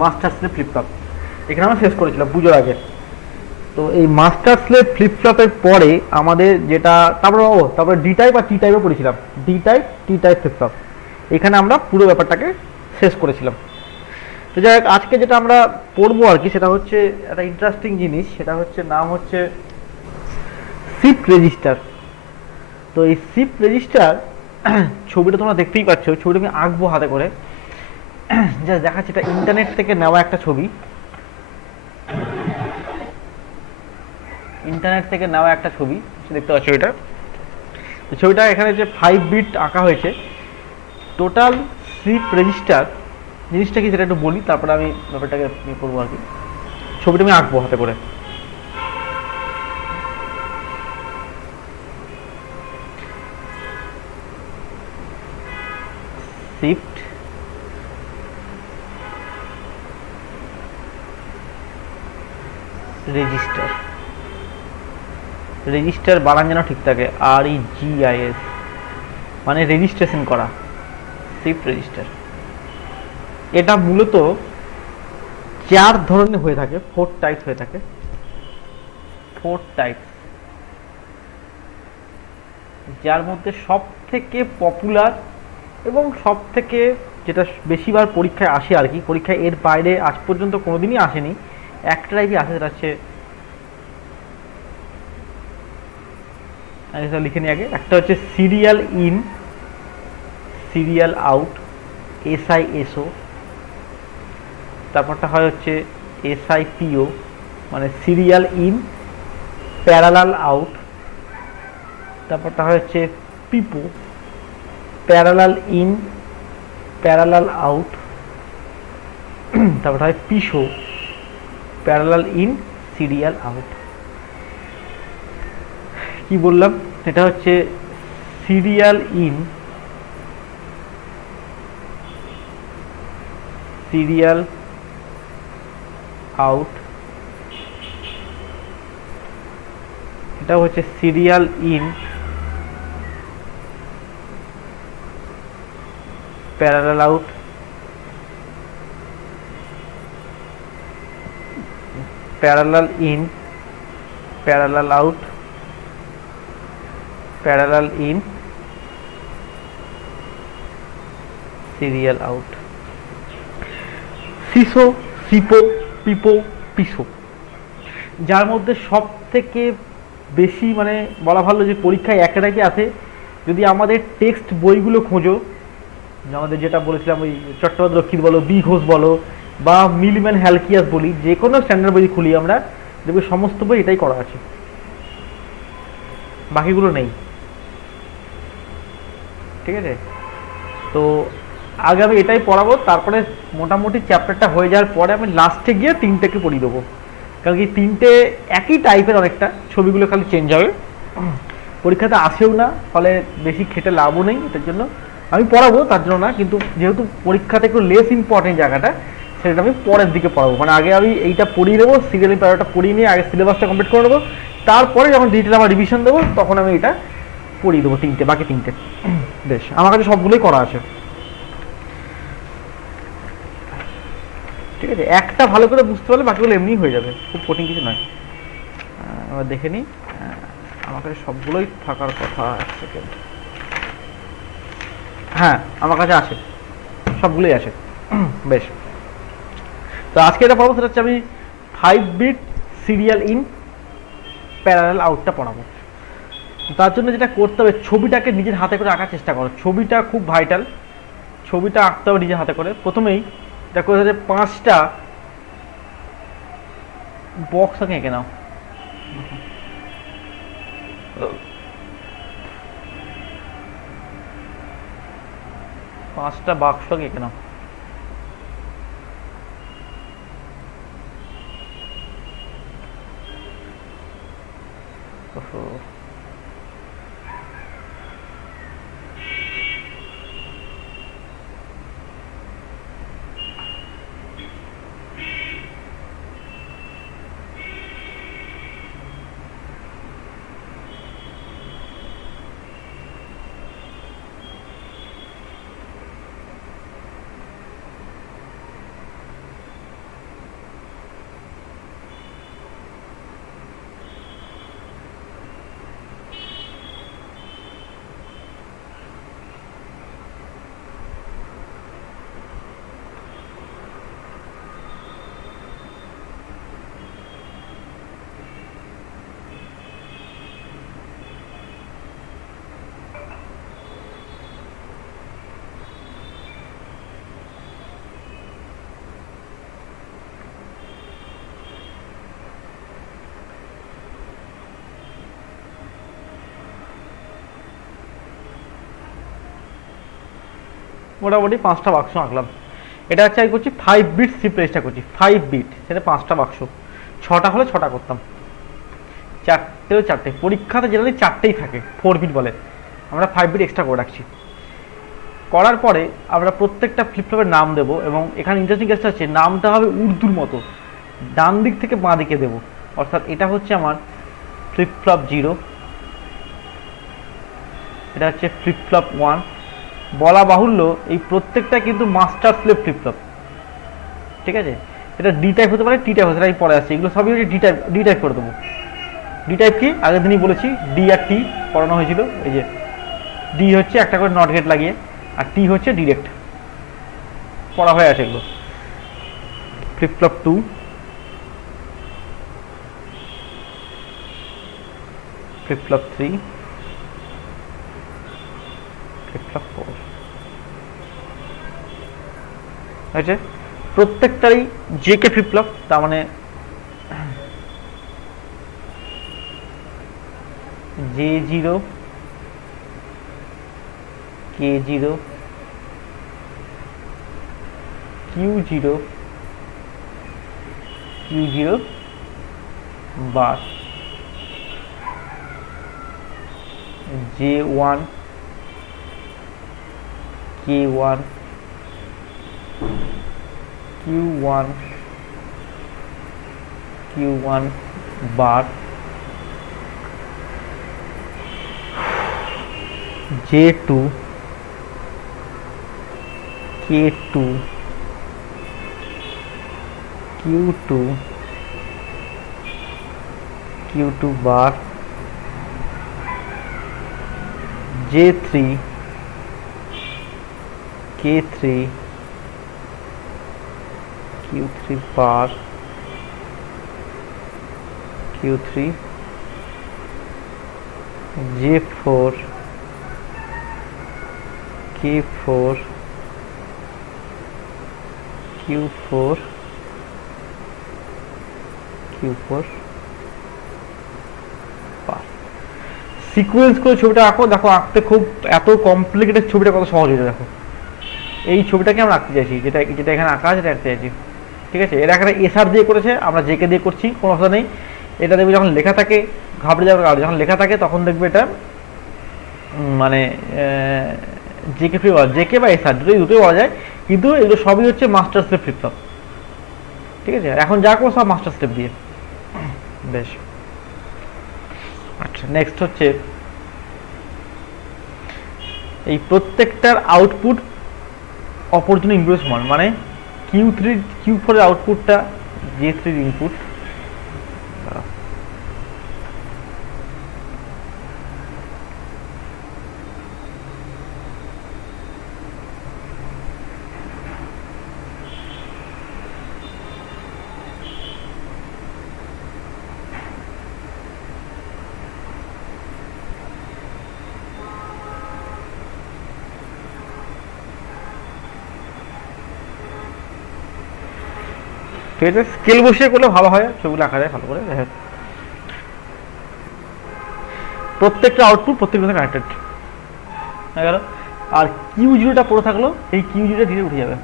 Master slave flip-flop, এখানে আমরা শেষ করেছিলাম পুজোর আগে। তো এই মাস্টার স্লেভ ফ্লিপফ্লপের পরে আমাদের যেটা তারপরে ডি টাইপ আর টি টাইপও পড়েছিলাম, D type T type flip-flop, এখানে আমরা পুরো ব্যাপারটাকে শেষ করেছিলাম। তো যাই হোক, আজকে যেটা আমরা পড়বো আর কি, সেটা হচ্ছে একটা ইন্টারেস্টিং জিনিস, সেটা হচ্ছে নাম হচ্ছে শিফট রেজিস্টার। তো এই শিফট রেজিস্টার ছবিটা তোমরা দেখতেই পাচ্ছ, ছবিটা আমি আঁকবো হাতে করে, যা দেখাচ্ছি এটা ইন্টারনেট থেকে নেওয়া একটা ছবি, ইন্টারনেট থেকে নেওয়া একটা ছবি দেখতে পাচ্ছ এটা। তো ছবিটা এখানে যে 5 বিট আঁকা হয়েছে, টোটাল শিফট রেজিস্টার জিনিসটা কি সেটা একটু বলি, তারপরে আমি ব্যাপারটাকে করবো আর কি। ছবিটা আমি আঁকবো হাতে করে। শিফট রেজিস্টার, রেজিস্টার বানান যেন ঠিক থাকে, REGIS, মানে রেজিস্ট্রেশন করা, শিফট রেজিস্টার। এটা মূলত 4 ধরনের হয়ে থাকে, 4 টাইপস হয়ে থাকে, 4 টাইপস, যার মধ্যে সব থেকে পপুলার এবং সব থেকে যেটা বেশিবার পরীক্ষায় আসে আর কি, পরীক্ষায় এর বাইরে আজ পর্যন্ত কোনোদিনই আসেনি, একটা টাইপই আসে, সেটা হচ্ছে, লিখে নিই আগে, একটা হচ্ছে serial in, serial out, SISO, তারপরটা হয় হচ্ছে SIPO, মানে সিরিয়াল ইন প্যারালাল আউট, তারপরটা হয় হচ্ছে পিপো, প্যারালাল ইন প্যারালাল আউট, তারপর হয় পিসো, প্যারালাল ইন সিরিয়াল আউট। কি বললাম, এটা হচ্ছে সিরিয়াল ইন, সিরিয়াল আউট, এটা হচ্ছে serial in parallel out, parallel in parallel out, parallel in serial out. SISO, SIPO, PIPO, PISO, যার মধ্যে সব থেকে বেশি মানে বলা ভালো যে পরীক্ষায় একটা টাইপে আসে। যদি আমাদের টেক্সট বইগুলো খোঁজো, আমাদের যেটা বলেছিলাম ওই চট্টোপাধ্যায় রক্ষিত বলো, বি ঘোষ বলো, বা মিলম্যান হ্যালকিয়াস বলি, যে কোনো স্ট্যান্ডার্ড বই খুলি আমরা, দেখবে সমস্ত বই এটাই করা আছে, বাকিগুলো নেই। ঠিক আছে, তো আগে আমি এটাই পড়াবো, তারপরে মোটামুটি চ্যাপ্টারটা হয়ে যাওয়ার পরে আমি লাস্টে গিয়ে 3টেকে পড়িয়ে দেবো, কারণ কি 3টে একই টাইপের, অনেকটা ছবিগুলো খালি চেঞ্জ হবে, পরীক্ষাতে আসেও না, ফলে বেশি খেটে লাভও নেই, এটার জন্য আমি পড়াবো, তার জন্য না, কিন্তু যেহেতু পরীক্ষাতে একটু লেস ইম্পর্টেন্ট জায়গাটা, সেটা আমি পরের দিকে পড়াবো, মানে আগে আমি এইটা পড়িয়ে দেবো, সিরিয়ালি প্যারাটা পড়িয়ে নিয়ে আগে সিলেবাসটা কমপ্লিট করে দেবো, তারপরে যখন ডিটেল আমার রিভিশন দেবো তখন আমি এটা পড়িয়ে দেবো, বাকি 3টে। বেশ, আমার কাছে সবগুলোই করা আছে। ঠিক আছে, একটা ভালো করে বুঝতে পারলে বাকিগুলো এমনি হয়ে যাবে, খুব কঠিন কিছু নয়। এবার দেখে নিই, আমার কাছে সবগুলোই থাকার কথা। এক সেকেন্ড, হ্যাঁ আমার কাছে আছে, সবগুলোই আছে। বেশ, তো আজকে এটা পড়াবো, সেটা হচ্ছে আমি 5 বিট সিরিয়াল ইন প্যারালাল আউটটা পড়াবো। তার জন্য যেটা করতে হবে, ছবিটাকে নিজের হাতে করে আঁকার চেষ্টা করো, ছবিটা খুব ভাইটাল, ছবিটা আঁকতে হবে নিজের হাতে করে। প্রথমেই এটা করতে হবে, 5টা বক্স আঁকে এঁকে নাও, 5টা বাক্স আঁকে এঁকে নাও। মোটামুটি 5টা বাক্স আঁকলাম। এটা হচ্ছে আমি করছি 5 বিট শিফট রেজিস্টার করছি, 5 বিট, সেটা 5টা বাক্স। 6টা হলে 6টা করতাম, 4টেও 4টে। পরীক্ষাতে জেনারেলি 4টেই থাকে, 4 বিট বলে, আমরা 5 বিট এক্সট্রা করে রাখছি। করার পরে আমরা প্রত্যেকটা ফ্লিপফ্লপের নাম দেবো, এবং এখানে ইন্টারেস্টিং কেসটা হচ্ছে নামটা হবে উর্দুর মতো, ডান দিক থেকে বাঁ দিকে দেবো। অর্থাৎ এটা হচ্ছে আমার ফ্লিপফ্লপ 0, এটা হচ্ছে ফ্লিপফ্লপ 1। বলা বাহুল্য এই প্রত্যেকটা কিন্তু মাস্টার স্লেভ ফ্লিপফ্লপ, ঠিক আছে। এটা ডি টাইপ হতে পারে, টি টাইপ হতে পারে, আমি পরে আসছি। এগুলো সবই হচ্ছে ডি টাইপ করে দেবো। ডি টাইপ কি আগের দিনই বলেছি, ডি আর টি পড়ানো হয়েছিল। এই যে ডি হচ্ছে একটা করে নট গেট লাগিয়ে, আর টি হচ্ছে ডিরেক্ট, পড়া হয়ে আছে এগুলো। ফ্লিপফ্লপ 2, ফ্লিপফ্লপ 3, ফ্লিপফ্লপ 4 হয়েছে। প্রত্যেকটারই জে কে ফ্লিপফ্লপ, তার মানে J0, K0, Q0, Q0 বার, J1, K1, Q1, Q1 বার, J2, K2, Q2, Q2 bar, J3, K3, Q3 bar, Q3, J4, K4, Q4, Q4 বার। Sequence করে ছবিটা আঁকো, দেখো আঁকতে খুব এত কমপ্লিকেটেড ছবিটা কত সহজ হয়েছে। দেখো এই ছবিটাকে আমরা আঁকতে চাইছি, যেটা যেটা এখানে আঁকা আছে, এটা আঁকতে চাইছি, ঠিক আছে। এরা এখানে এসআর দিয়ে করেছে, আমরা জেকে দিয়ে করছি, কোনো অসুবিধা নেই। এটা দেখবে যখন লেখা থাকে ঘাবড়ে যাওয়ার কারণে, যখন লেখা থাকে তখন দেখবে এটা মানে জেকে ফ্রি বলা, জেকে বা এসআর দুটোই বলা যায়, কিন্তু এগুলো সবই হচ্ছে মাস্টার স্টেপ ফ্লিপফ্লপ, ঠিক আছে। এখন যা করবো সব মাস্টার স্টেপ দিয়ে। বেশ, আচ্ছা নেক্সট হচ্ছে এই প্রত্যেকটার আউটপুট অপর জন্য ইনপুটের সমান, মানে Q4 এর আউটপুটটা J3 এর ইনপুট, ঠিক আছে। স্কেল বসিয়ে করলে ভালো হয়, ছবিগুলো আঁকা যায় ভালো করে। প্রত্যেকটা আউটপুট প্রত্যেকটা কানেক্টেড হয়ে গেল। আর Q0টা পড়ে থাকলো, এই Q0টা ধীরে উঠে যাবে।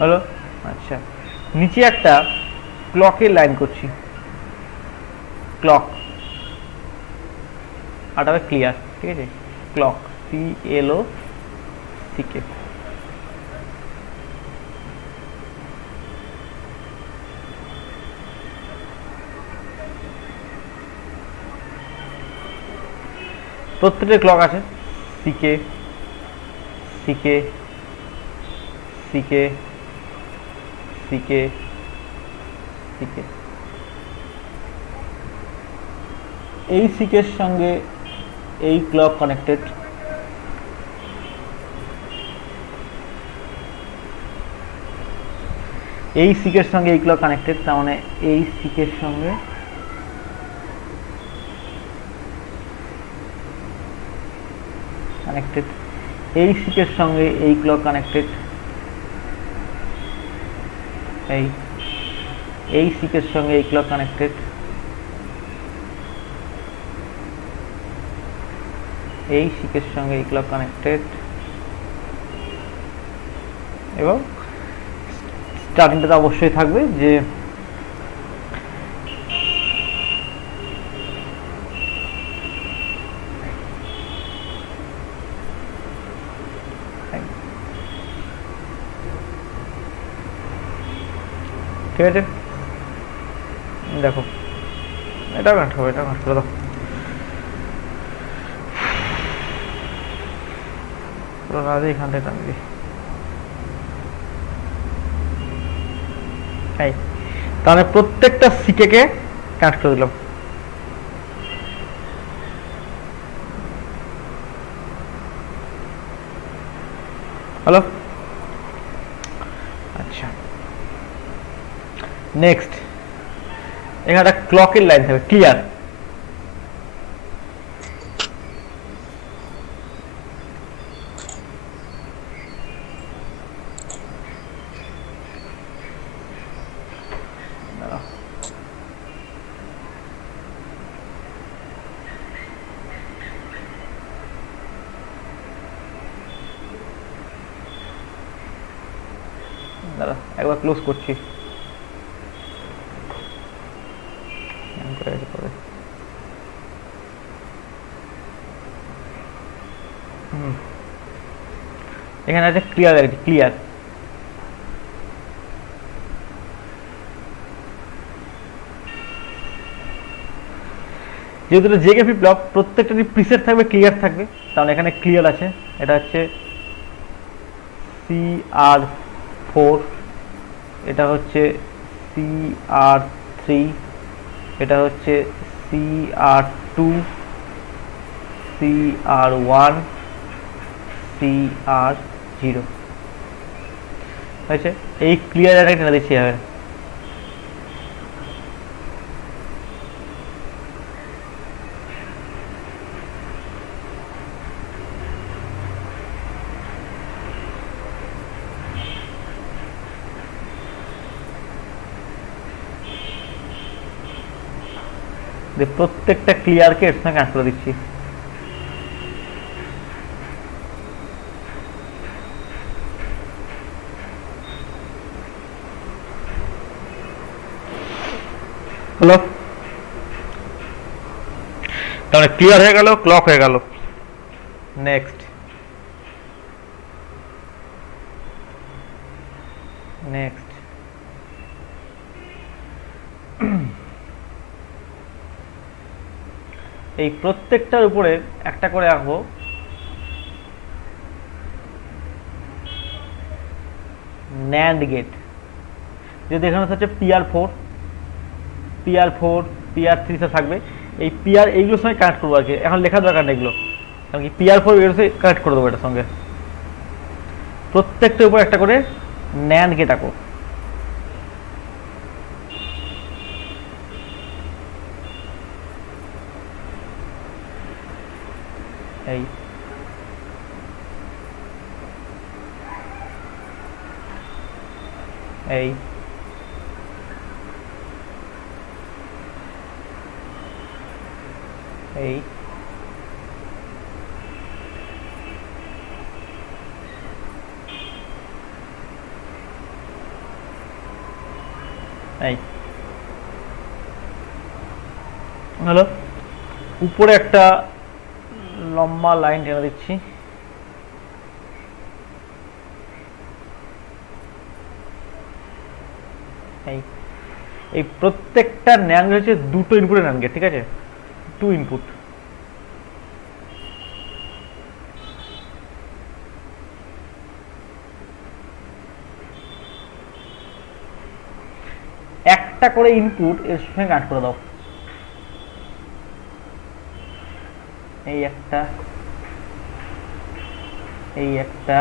হলো, আচ্ছা নিচে একটা ক্লকের লাইন করছি, ক্লক আটাবে ক্লিয়ার, ঠিক আছে। ক্লক CLOCK, প্রত্যেকটা ক্লক আছে, সিকে সিকে সিকে সিকে সিকে। এই সিকের সঙ্গে এই ক্লক কানেক্টেড, এই সিকের সঙ্গে এই ক্লক কানেক্টেড, তার মানে এই সিকের সঙ্গে কানেক্টেড, এই সিকের সঙ্গে এই ক্লক কানেক্টেড, এই এই সিকের সঙ্গে এই ক্লক কানেক্টেড, এই সিকের সঙ্গে এই ক্লক কানেক্টেড, এবং স্টার্টিংটাতে অবশ্যই থাকবে যে ঠিক আছে। দেখো এটা কাট হবে, এটা কাট করে দাও, এখান থেকে টানবি। তাহলে প্রত্যেকটা সিকে কানেক্ট করে দিলাম। হ্যালো, আচ্ছা নেক্সট এখানে একটা ক্লকের লাইন থাকবে ক্লিয়ার। দাঁড়া একবার ক্লোজ করছি। এখানে আছে ক্লিয়ার, ক্লিয়ার। যেহেতু এটা জেকে ফ্লিপ ফ্লপ, প্রত্যেকটারই প্রিসেট থাকবে, ক্লিয়ার থাকবে। তাহলে এখানে ক্লিয়ার আছে, এটা হচ্ছে CR4, এটা হচ্ছে CR3, এটা হচ্ছে CR2, CR1, CR0 হয়েছে। এই ক্লিয়ার ডাটা টেনে দিচ্ছি হবে। প্রত্যেকটা ক্লিয়ারকে এর সঙ্গে কানেক্ট করে দিচ্ছি। হ্যালো, তাহলে ক্লিয়ার হয়ে গেল, ক্লক হয়ে গেল। নেক্সট নেক্সট এই প্রত্যেকটার উপরে একটা করে আঁকবো ন্যান্ড গেট। যদি এখানে হচ্ছে PR4, PR3 থাকবে। এই এইগুলোর সঙ্গে কানেক্ট করবো আর কি, এখন লেখার দরকার নেই এগুলো, কারণ কি PR4 এর সঙ্গে কানেক্ট করে দেবো এটার সঙ্গে। প্রত্যেকটার উপর একটা করে ন্যান্ড গেট আঁকো। এই এই এই এই হলো, উপরে একটা লম্বা লাইন টেনে দিচ্ছি। এই প্রত্যেকটা ন্যান্ড হচ্ছে দুটো ইনপুটের ন্যান্ড গেট, ঠিক আছে, 2 ইনপুট। একটা করে ইনপুট এর সঙ্গে কানেক্ট করে দাও। এই একটা, এই একটা,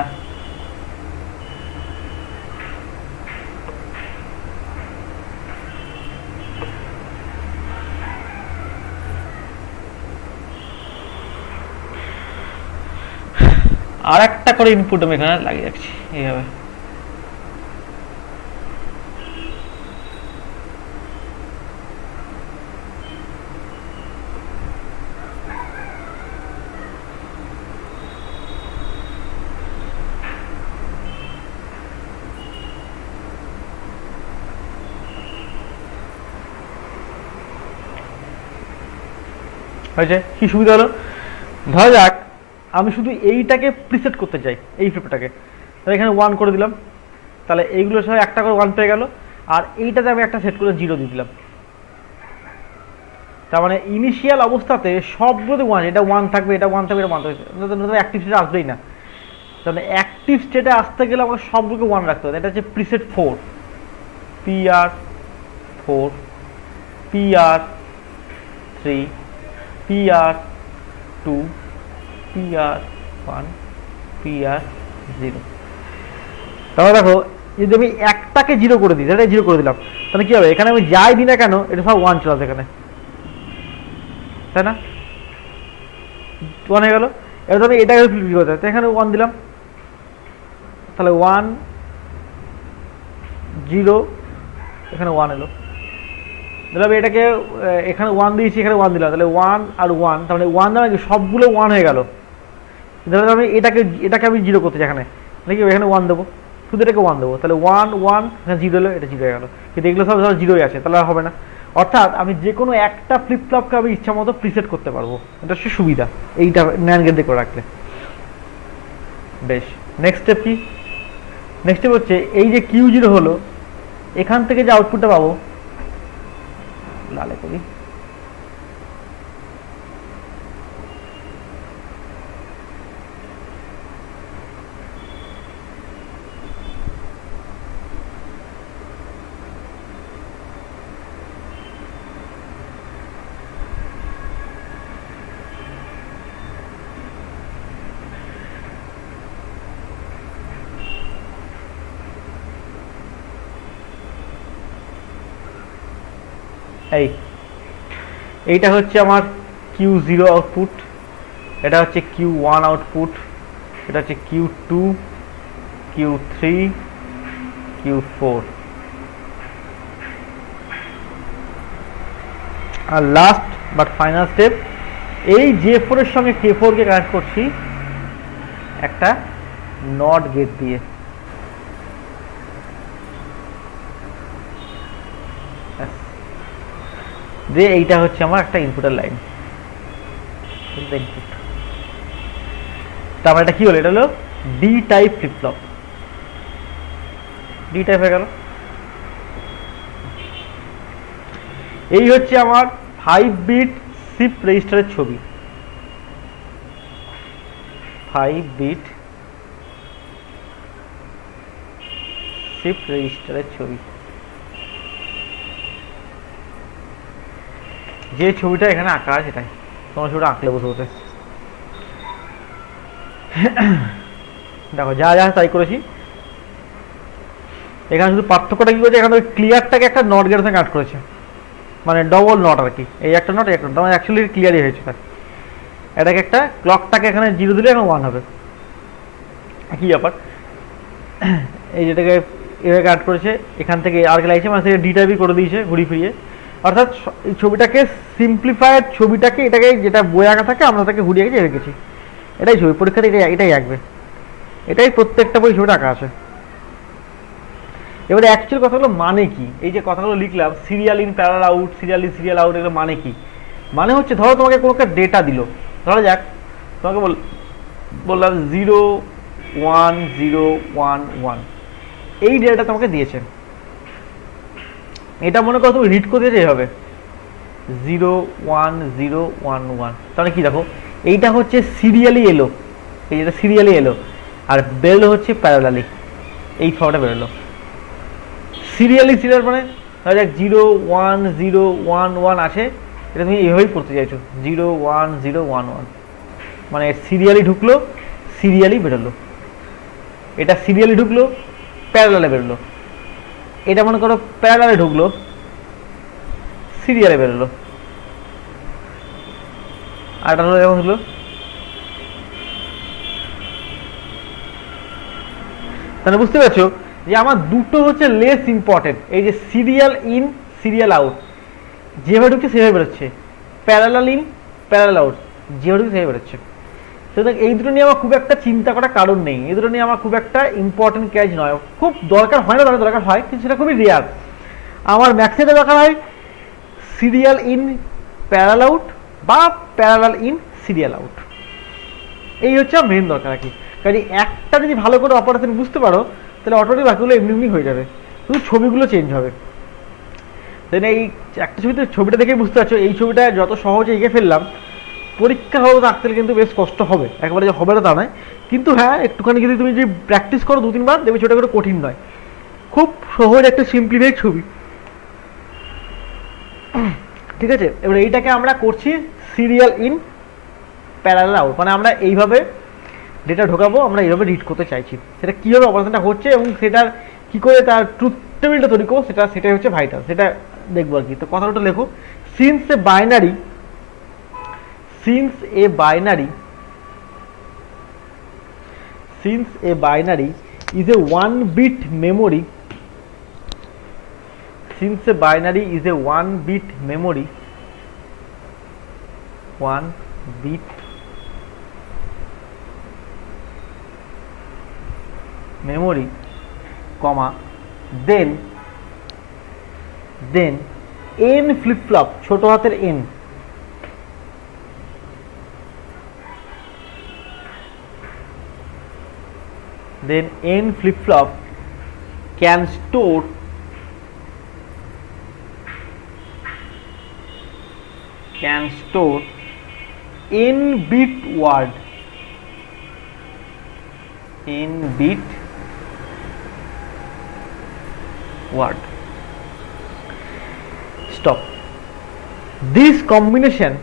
আর একটা করে ইনপুট আমি এখানে লাগিয়ে রাখছি এইভাবে। হয়েছে। কি সুবিধা হলো, ধরা যাক আমি শুধু এইটাকে প্রিসেট করতে চাই, এই ফ্লিপটাকে, তাহলে এখানে 1 করে দিলাম, তাহলে এইগুলো সব একটা করে 1 পেয়ে গেল, আর এইটাতে আমি একটা সেট করে 0 দিয়ে দিলাম। তার মানে ইনিশিয়াল অবস্থাতে সবগুলোতে 1, এটা 1 থাকবে, এটা 1 থাকবে, এটা 1 থাকবে, অ্যাক্টিভ স্টেটে আসবেই না। তাহলে অ্যাক্টিভ স্টেটে আসতে গেলে আমাকে সবগুলোকে 1 রাখতে হবে। এটা হচ্ছে preset 4, PR4, PR3, PR2, PR1, PR0। তাহলে দেখো যদি আমি একটাকে 0 করে দিই, এটা 0 করে দিলাম, তাহলে কি হবে, এখানে আমি যাই দিই না কেন এটা সব 1 চলে আসবে এখানে, তাই না? 1 হয়ে গেল। এবার আমি এটাকে ফ্লিপ করতে হয়, এখানে 1 দিলাম, তাহলে 1 0, এখানে 1 এলো। তাহলে এটাকে এখানে 1 দিয়েছি, এখানে 1 দিলাম, তাহলে 1 আর 1, তাহলে 1 দ্বারা সবগুলো 1 হয়ে গেল। তাহলে আমি এটাকে আমি 0 করতে চাই এখানে, নাকি এখানে 1 দেবো, শুধু এটাকে 1 দেবো, তাহলে 1 1, এখানে 0 এলো, এটা 0 হয়ে গেল। কিন্তু এগুলো সব ধরো 0 আছে, তাহলে হবে না। অর্থাৎ আমি যে কোনো একটা ফ্লিপ ফ্লপকে আমি ইচ্ছা মতো প্রিসেট করতে পারবো, এটা হচ্ছে সুবিধা এইটা ন্যান্ড গেট দিয়ে করে রাখলে। বেশ, নেক্সট স্টেপ কি? নেক্সট স্টেপ হচ্ছে এই যে Q0 হলো, এখান থেকে যে আউটপুটটা পাবো, লালে করি, এইটা হচ্ছে আমার Q0 আউটপুট, এটা হচ্ছে Q1 আউটপুট, এটা হচ্ছে Q2, Q3, Q4, আর লাস্ট বাট ফাইনাল স্টেপ, এই J4 এর সঙ্গে K4 কে কানেক্ট করছি একটা নট গেট দিয়ে। যে এইটা হচ্ছে আমার একটা ইনপুটের লাইন, ইনপুট। তারপর এটা কি হলো, এটা হলো D type flip flop, D type হয়ে গেল। এই হচ্ছে আমার 5 বিট শিফট রেজিস্টারের ছবি, 5 বিট শিফট রেজিস্টারের ছবি। যে ছবিটা এখানে আঁকা আছে সেটাই, তোমার ছবিটা আঁকলে বসে বসে দেখো যা যা তাই করেছি। এখানে শুধু পার্থক্যটা কি করেছে, এখানে ক্লিয়ারটাকে একটা নট গেটের সঙ্গে কাট করেছে, মানে ডবল নট আর কি, এই একটা নট, এই একটা নট, অ্যাকচুয়ালি ক্লিয়ারই হয়েছে। এটাকে একটা ক্লকটাকে এখানে 0 দিলে এখন 1 হবে, কি ব্যাপার। এই যেটাকে এভাবে কাট করেছে, এখান থেকে আর লাগছে, মানে ডি টাইপই করে দিয়েছে ঘুরিয়ে ফিরিয়ে। অর্থাৎ এই ছবিটাকে সিম্পলিফায়েড ছবিটাকে, এটাকে যেটা বই আঁকা থাকে আমরা তাকে ঘুরিয়ে গেছি রেখেছি, এটাই ছবি। পরীক্ষাতে এটাই আঁকবে, এটাই প্রত্যেকটা বই ছবিটা আঁকা আছে। এবারে অ্যাকচুয়াল কথাগুলো মানে কি, এই যে কথাগুলো লিখলাম serial in parallel out, serial in serial out, এগুলো মানে কি? মানে হচ্ছে ধরো তোমাকে কোনো একটা ডেটা দিল, ধরা যাক তোমাকে বললাম 0 1 0 1 1, এই ডেটাটা তোমাকে দিয়েছে। এটা মনে করো তুমি রিড করতে যেতে হবে 0 1 0 1 1, তাহলে কি দেখো এইটা হচ্ছে সিরিয়ালি এলো, এই যেটা সিরিয়ালি এলো, আর বেরোলো হচ্ছে প্যারালালি, এই ফর্মটা বেরোলো। সিরিয়ালি সিরিয়াল মানে ধরা যাক 0 1 0 1 1 আছে, এটা তুমি এইভাবেই পড়তে চাইছো 0 1 0 1 1, মানে সিরিয়ালি ঢুকলো সিরিয়ালি বেরোলো, এটা সিরিয়ালি ঢুকলো প্যারালালে বেরোলো, এটা মনে করো প্যারালালে ঢুকলো সিরিয়ালে বেরোলো, আর এটা হলো যেমন হলো। তাহলে বুঝতে পারছো যে আমার দুটো হচ্ছে লেস ইম্পর্টেন্ট, এই যে সিরিয়াল ইন সিরিয়াল আউট, যেভাবে ঢুকছে সেভাবে বেরোচ্ছে, প্যারালাল ইন প্যারালাল আউট, যেভাবে ঢুকছে সেভাবে বেরোচ্ছে। সুতরাং এই দুটো নিয়ে আমার খুব একটা চিন্তা করার কারণ নেই, এই দুটো নিয়ে আমার খুব একটা ইম্পর্টেন্ট কাজ নয়, খুব দরকার হয় না, তাদের দরকার হয় কিন্তু সেটা খুবই রেয়ার। আমার ম্যাক্সিমাম দরকার হয় সিরিয়াল ইন প্যারালাল আউট বা প্যারালাল ইন সিরিয়াল আউট। এই হচ্ছে মেন দরকার আর কি। কারণ একটা যদি ভালো করে অপারেশন বুঝতে পারো তাহলে অটোমেটিক বাকিগুলো এমনি এমনি হয়ে যাবে, শুধু ছবিগুলো চেঞ্জ হবে। দেন এই একটা ছবিতে ছবিটা দেখে বুঝতে পারছো এই ছবিটা যত সহজে এঁকে ফেললাম, পরীক্ষা হলো আঁকতে কিন্তু বেশ কষ্ট হবে, একেবারে যে হবে না তা নয়, কিন্তু হ্যাঁ একটুখানি যদি তুমি যদি প্র্যাকটিস করো 2-3 বার দেখবে ছবিটা করে কঠিন নয়, খুব সহজ একটা সিম্পলিফাইড ছবি। ঠিক আছে, এবার এইটাকে আমরা করছি সিরিয়াল ইন প্যারালাল আউট, মানে আমরা এইভাবে ডেটা ঢোকাবো, আমরা এইভাবে রিড করতে চাইছি। সেটা কীভাবে অপারেশনটা হচ্ছে এবং সেটার কী করে তার ট্রুথ টেবিলটা তৈরি করবো সেটাই হচ্ছে ভাইটাল, সেটা দেখবো আর কি। তো কথাটা লেখো, since A binary is a 1-bit memory, since a binary is a 1-bit memory, 1-bit memory, comma, then n flip flop, ছোট হাতের n, then n flip flop can store n bit word, stop. This combination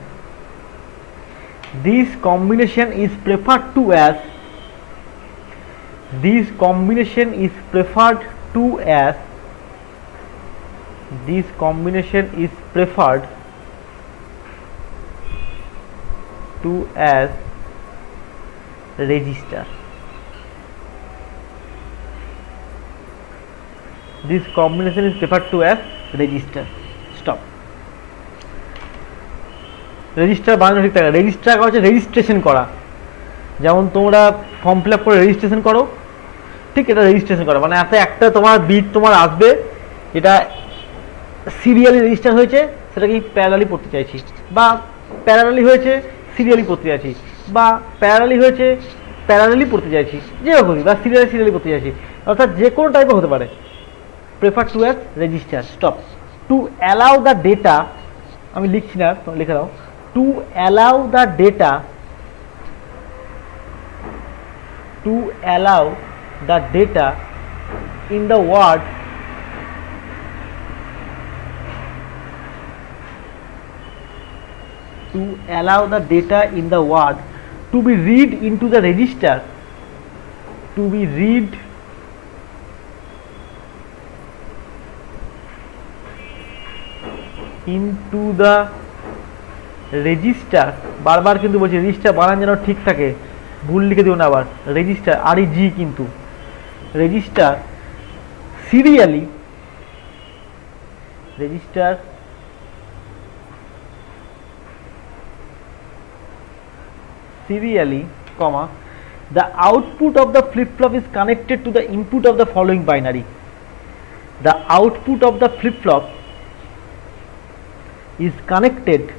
is preferred to as register. This combination is referred to as register. Stop. Register বানানো ঠিক থাকে, register হচ্ছে registration করা, যেমন তোমরা form fill up করে registration করো, ঠিক এটা রেজিস্ট্রেশন করা মানে এতে একটা তোমার বিট তোমার আসবে, এটা সিরিয়ালি রেজিস্টার হয়েছে সেটাকে প্যারালালি পড়তে চাইছি, বা প্যারালালি হয়েছে সিরিয়ালি পড়তে চাইছি, বা প্যারালালি হয়েছে প্যারালালি পড়তে চাইছি, যেরকমই, বা সিরিয়ালি পড়তে চাইছি, অর্থাৎ যে কোনো টাইপের হতে পারে। Prefer to as register. Stop. To allow the data, আমি লিখছি না তোমরা লিখে দাও, to allow the data in the word to be read into the register, বারবার কিন্তু বলছি রেজিস্টার বানান যেন ঠিক থাকে, ভুল লিখে দিও না আবার, রেজিস্টার আর ই জি কিন্তু, register serially, comma, the output of the flip-flop is connected to the input of the following binary. The output of the flip-flop is connected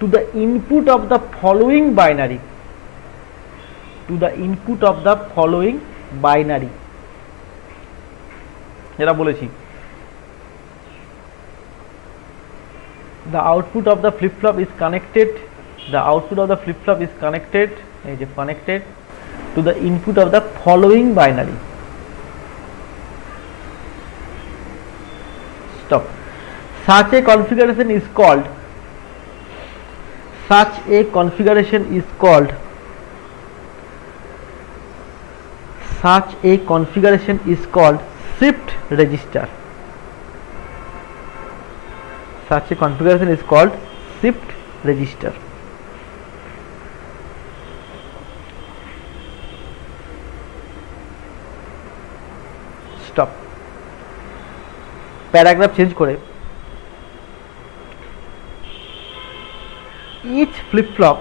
to the input of the following binary, যেটা বলেছি, the output of the flip-flop is connected to the input of the following binary. Stop. Such a configuration is called shift register. Stop. Paragraph change করে, each flip flop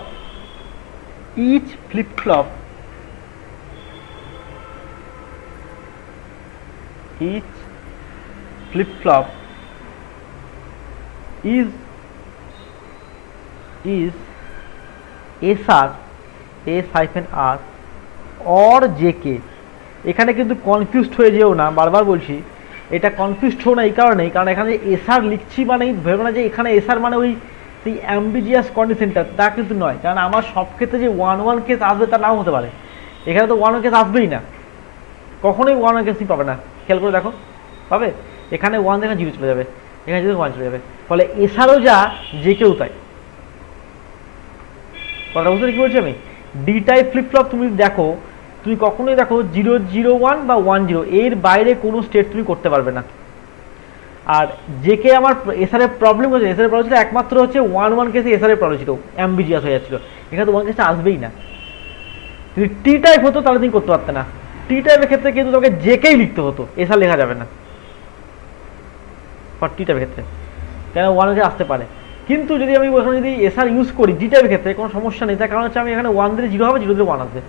each flip flop is SR S-R or JK। এখানে কিন্তু confused হয়ে যেও না, বারবার বলছি এটা confused হো না এই কারণেই, কারণ এখানে এসআর লিখছি মানে ভেবো না যে এখানে এসআর মানে ওই সেই অ্যাম্বিজিয়াস কন্ডিশনটা, তা কিন্তু নয়। কারণ আমার সব ক্ষেত্রে যে 1-1 কেস আসবে তা নাও হতে পারে, এখানে তো 1-1 কেস আসবেই না, কখনোই 1-1 কেসই পাবে না। খেয়াল করে দেখো, পাবে এখানে 1 দেখে 0 চলে যাবে, এখানে 0 1 চলে যাবে, ফলে এসআরও যা যে কেউ তাই। কথা বুঝতে কি বলছি আমি? ডি টাইপ ফ্লিপ ফ্লপ তুমি দেখো, তুমি কখনোই দেখো 0-0-1 বা 1-0 এর বাইরে কোনো স্টেট তুমি করতে পারবে না। আর জেকে আমার এসআর এর প্রবলেম হচ্ছে, এসআর এর প্রবলেম ছিল একমাত্র হচ্ছে 1-1 কেসে এসআর এর প্রবলেম ছিল, অ্যাম্বিজিয়াস হয়ে যাচ্ছিল, এখানে তো 1 কেসটা আসবেই না। যদি টি টাইপ হতো তাহলে তুমি করতে পারতে না, টি টাইপের ক্ষেত্রে কিন্তু তোমাকে জেকেই লিখতে হতো, এসআর লেখা যাবে না ফর টি টাইপের ক্ষেত্রে, কেন 1 কে আসতে পারে। কিন্তু যদি আমি ওখানে যদি এসআর ইউজ করি জি টাইপের ক্ষেত্রে কোনো সমস্যা নেই, তার কারণ হচ্ছে আমি এখানে 1 দিলে 0 হবে, 0 দিলে 1 আসবে,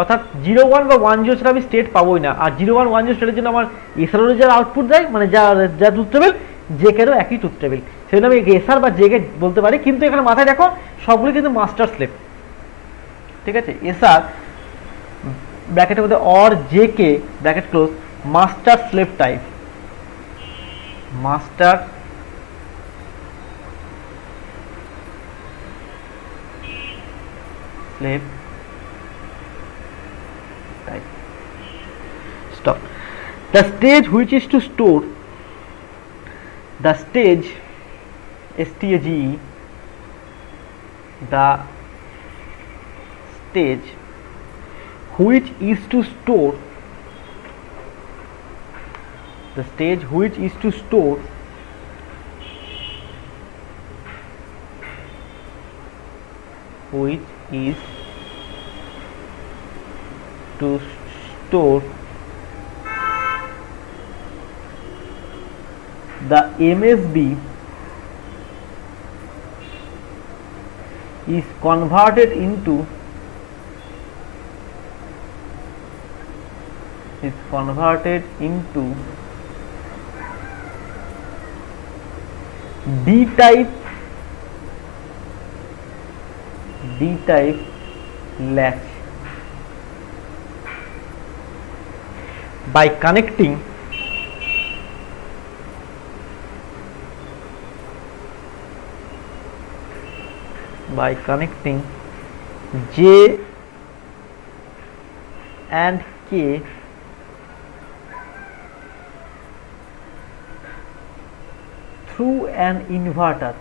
অর্থাৎ 0-1 বা 1-0 ছাড়া আমি স্টেট পাবোই না। আর 0-1-1-0 স্টেটের জন্য আমার এসআরেরও যা আউটপুট দেয়, মানে যা ট্রুথ টেবিল, জেকেরও একই ট্রুথ টেবিল, সেই জন্য আমি এসআর বা জেকে বলতে পারি। কিন্তু এখানে মাথায় দেখো সবগুলি কিন্তু মাস্টার স্লেভ, ঠিক আছে? এসআর ব্র্যাকেটের মধ্যে or JK bracket close master slave type, master slave type. Stop. The stage which is to store, the stage STAGE, the stage which is to store, the stage which is to store which is to store the MSB is converted into D type latch by connecting J and K through an inverter,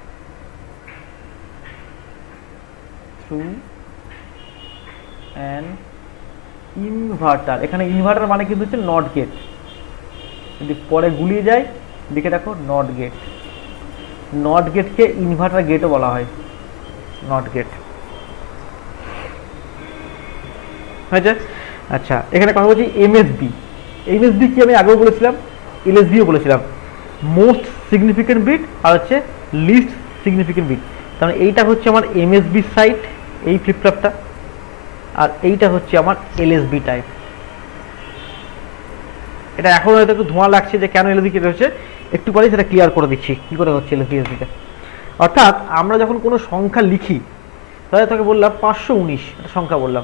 এখানে inverter মানে কিন্তু হচ্ছে not get, যদি পরে গুলিয়ে যায় লিখে দেখো নট গেট, নট গেটকে ইনভার্টার গেটও বলা হয়, নট গেট হয়েছে। আচ্ছা, এখানে কথা বলছি এমএসবি, এমএসবি কি আমি আগেও বলেছিলাম, এলএসবিও বলেছিলাম, মোস্ট সিগনিফিকেন্ট বিট আর হচ্ছে লিস্ট সিগনিফিকেন্ট বিট। তাহলে এইটা হচ্ছে আমার এমএসবি সাইট, এই ফ্লিপফ্লপটা, আর এইটা হচ্ছে আমার এলএসবি টাইপ। এটা এখন হয়তো একটু ধোঁয়া লাগছে যে কেন এলএসবি কেটে হচ্ছে, একটু পরেই সেটা ক্লিয়ার করে দিচ্ছি কী করে হচ্ছে এলএসবিটা। অর্থাৎ আমরা যখন কোনো সংখ্যা লিখি, তাহলে তোকে বললাম 519 একটা সংখ্যা বললাম,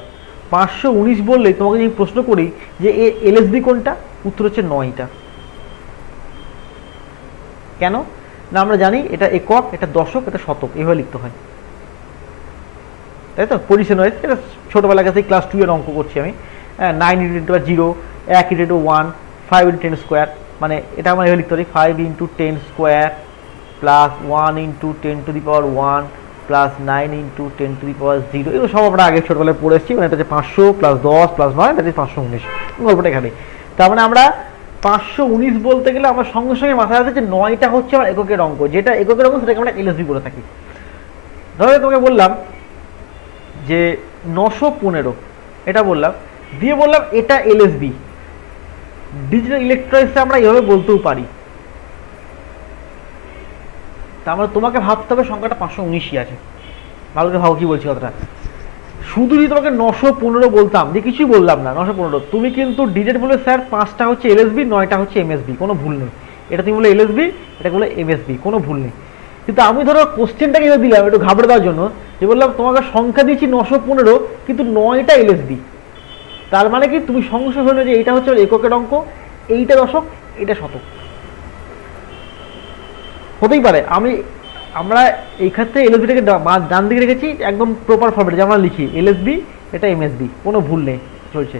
519 বললেই তোমাকে যদি প্রশ্ন করি যে এলএসবি কোনটা, উত্তর হচ্ছে 9টা। কেন না আমরা জানি এটা একক, এটা দশক, এটা শতক, এইভাবে লিখতে হয়, তাই তো? পজিশন ওয়াইজ, এটা ছোটোবেলার কাছে ক্লাস 2 এর অঙ্ক করছি আমি। 9 × 0, 1 × 1, 5 × 10 স্কোয়ার, মানে এটা আমার এভাবে লিখতে পারি 5 × 10 স্কোয়ার প্লাস 1 × 10⁻1 প্লাস 9 × 10⁻0, এগুলো সব আমরা আগে ছোটোবেলায় পড়ে এসেছি। মানে এটা হচ্ছে 500 প্লাস 10 প্লাস 9, এটা হচ্ছে 519, গল্পটা এখানে। তার মানে আমরা 519 বলতে গেলে আমার সঙ্গে সঙ্গে মাথায় আসে যে 9টা হচ্ছে আমার এককের অঙ্ক, যেটা এককের অঙ্ক সেটাকে আমরা এলএসবি বলে থাকি। ধরে তোমাকে বললাম যে 915, এটা বললাম, দিয়ে বললাম এটা এলএসবি, ডিজিটাল ইলেকট্রনিক্সে আমরা এইভাবে বলতেও পারি। তার মানে তোমাকে ভাবতে হবে সংখ্যাটা 519ই আছে, ভালো করে ভাবো কি বলছি কথাটা। শুধু যদি তোমাকে 915 বলতাম, যে কিছুই বললাম না, 915, তুমি কিন্তু ডিজিট বলে স্যার 5টা হচ্ছে এলএসবি, 9টা হচ্ছে এমএসবি, কোনো ভুল নেই। এটা তুমি বলে এলএসবি, এটা বলে এমএসবি, কোনো ভুল নেই। কিন্তু আমি ধরো কোশ্চেনটাকে দিলাম একটু ঘাবড়ে দেওয়ার জন্য, যে বললাম তোমাকে সংখ্যা দিয়েছি 915, কিন্তু 9টা এলএসবি। তার মানে কি তুমি সংখ্যা ধরে যে এইটা হচ্ছে এককের অঙ্ক, এইটা দশক, এটা শতক হতেই পারে। আমরা এই ক্ষেত্রে এলএসবিটাকে ডান দিকে রেখেছি একদম প্রপার ফরম্যাটে, যে আমরা লিখি এলএসবি, এটা এমএসবি, কোনো ভুল নেই চলছে।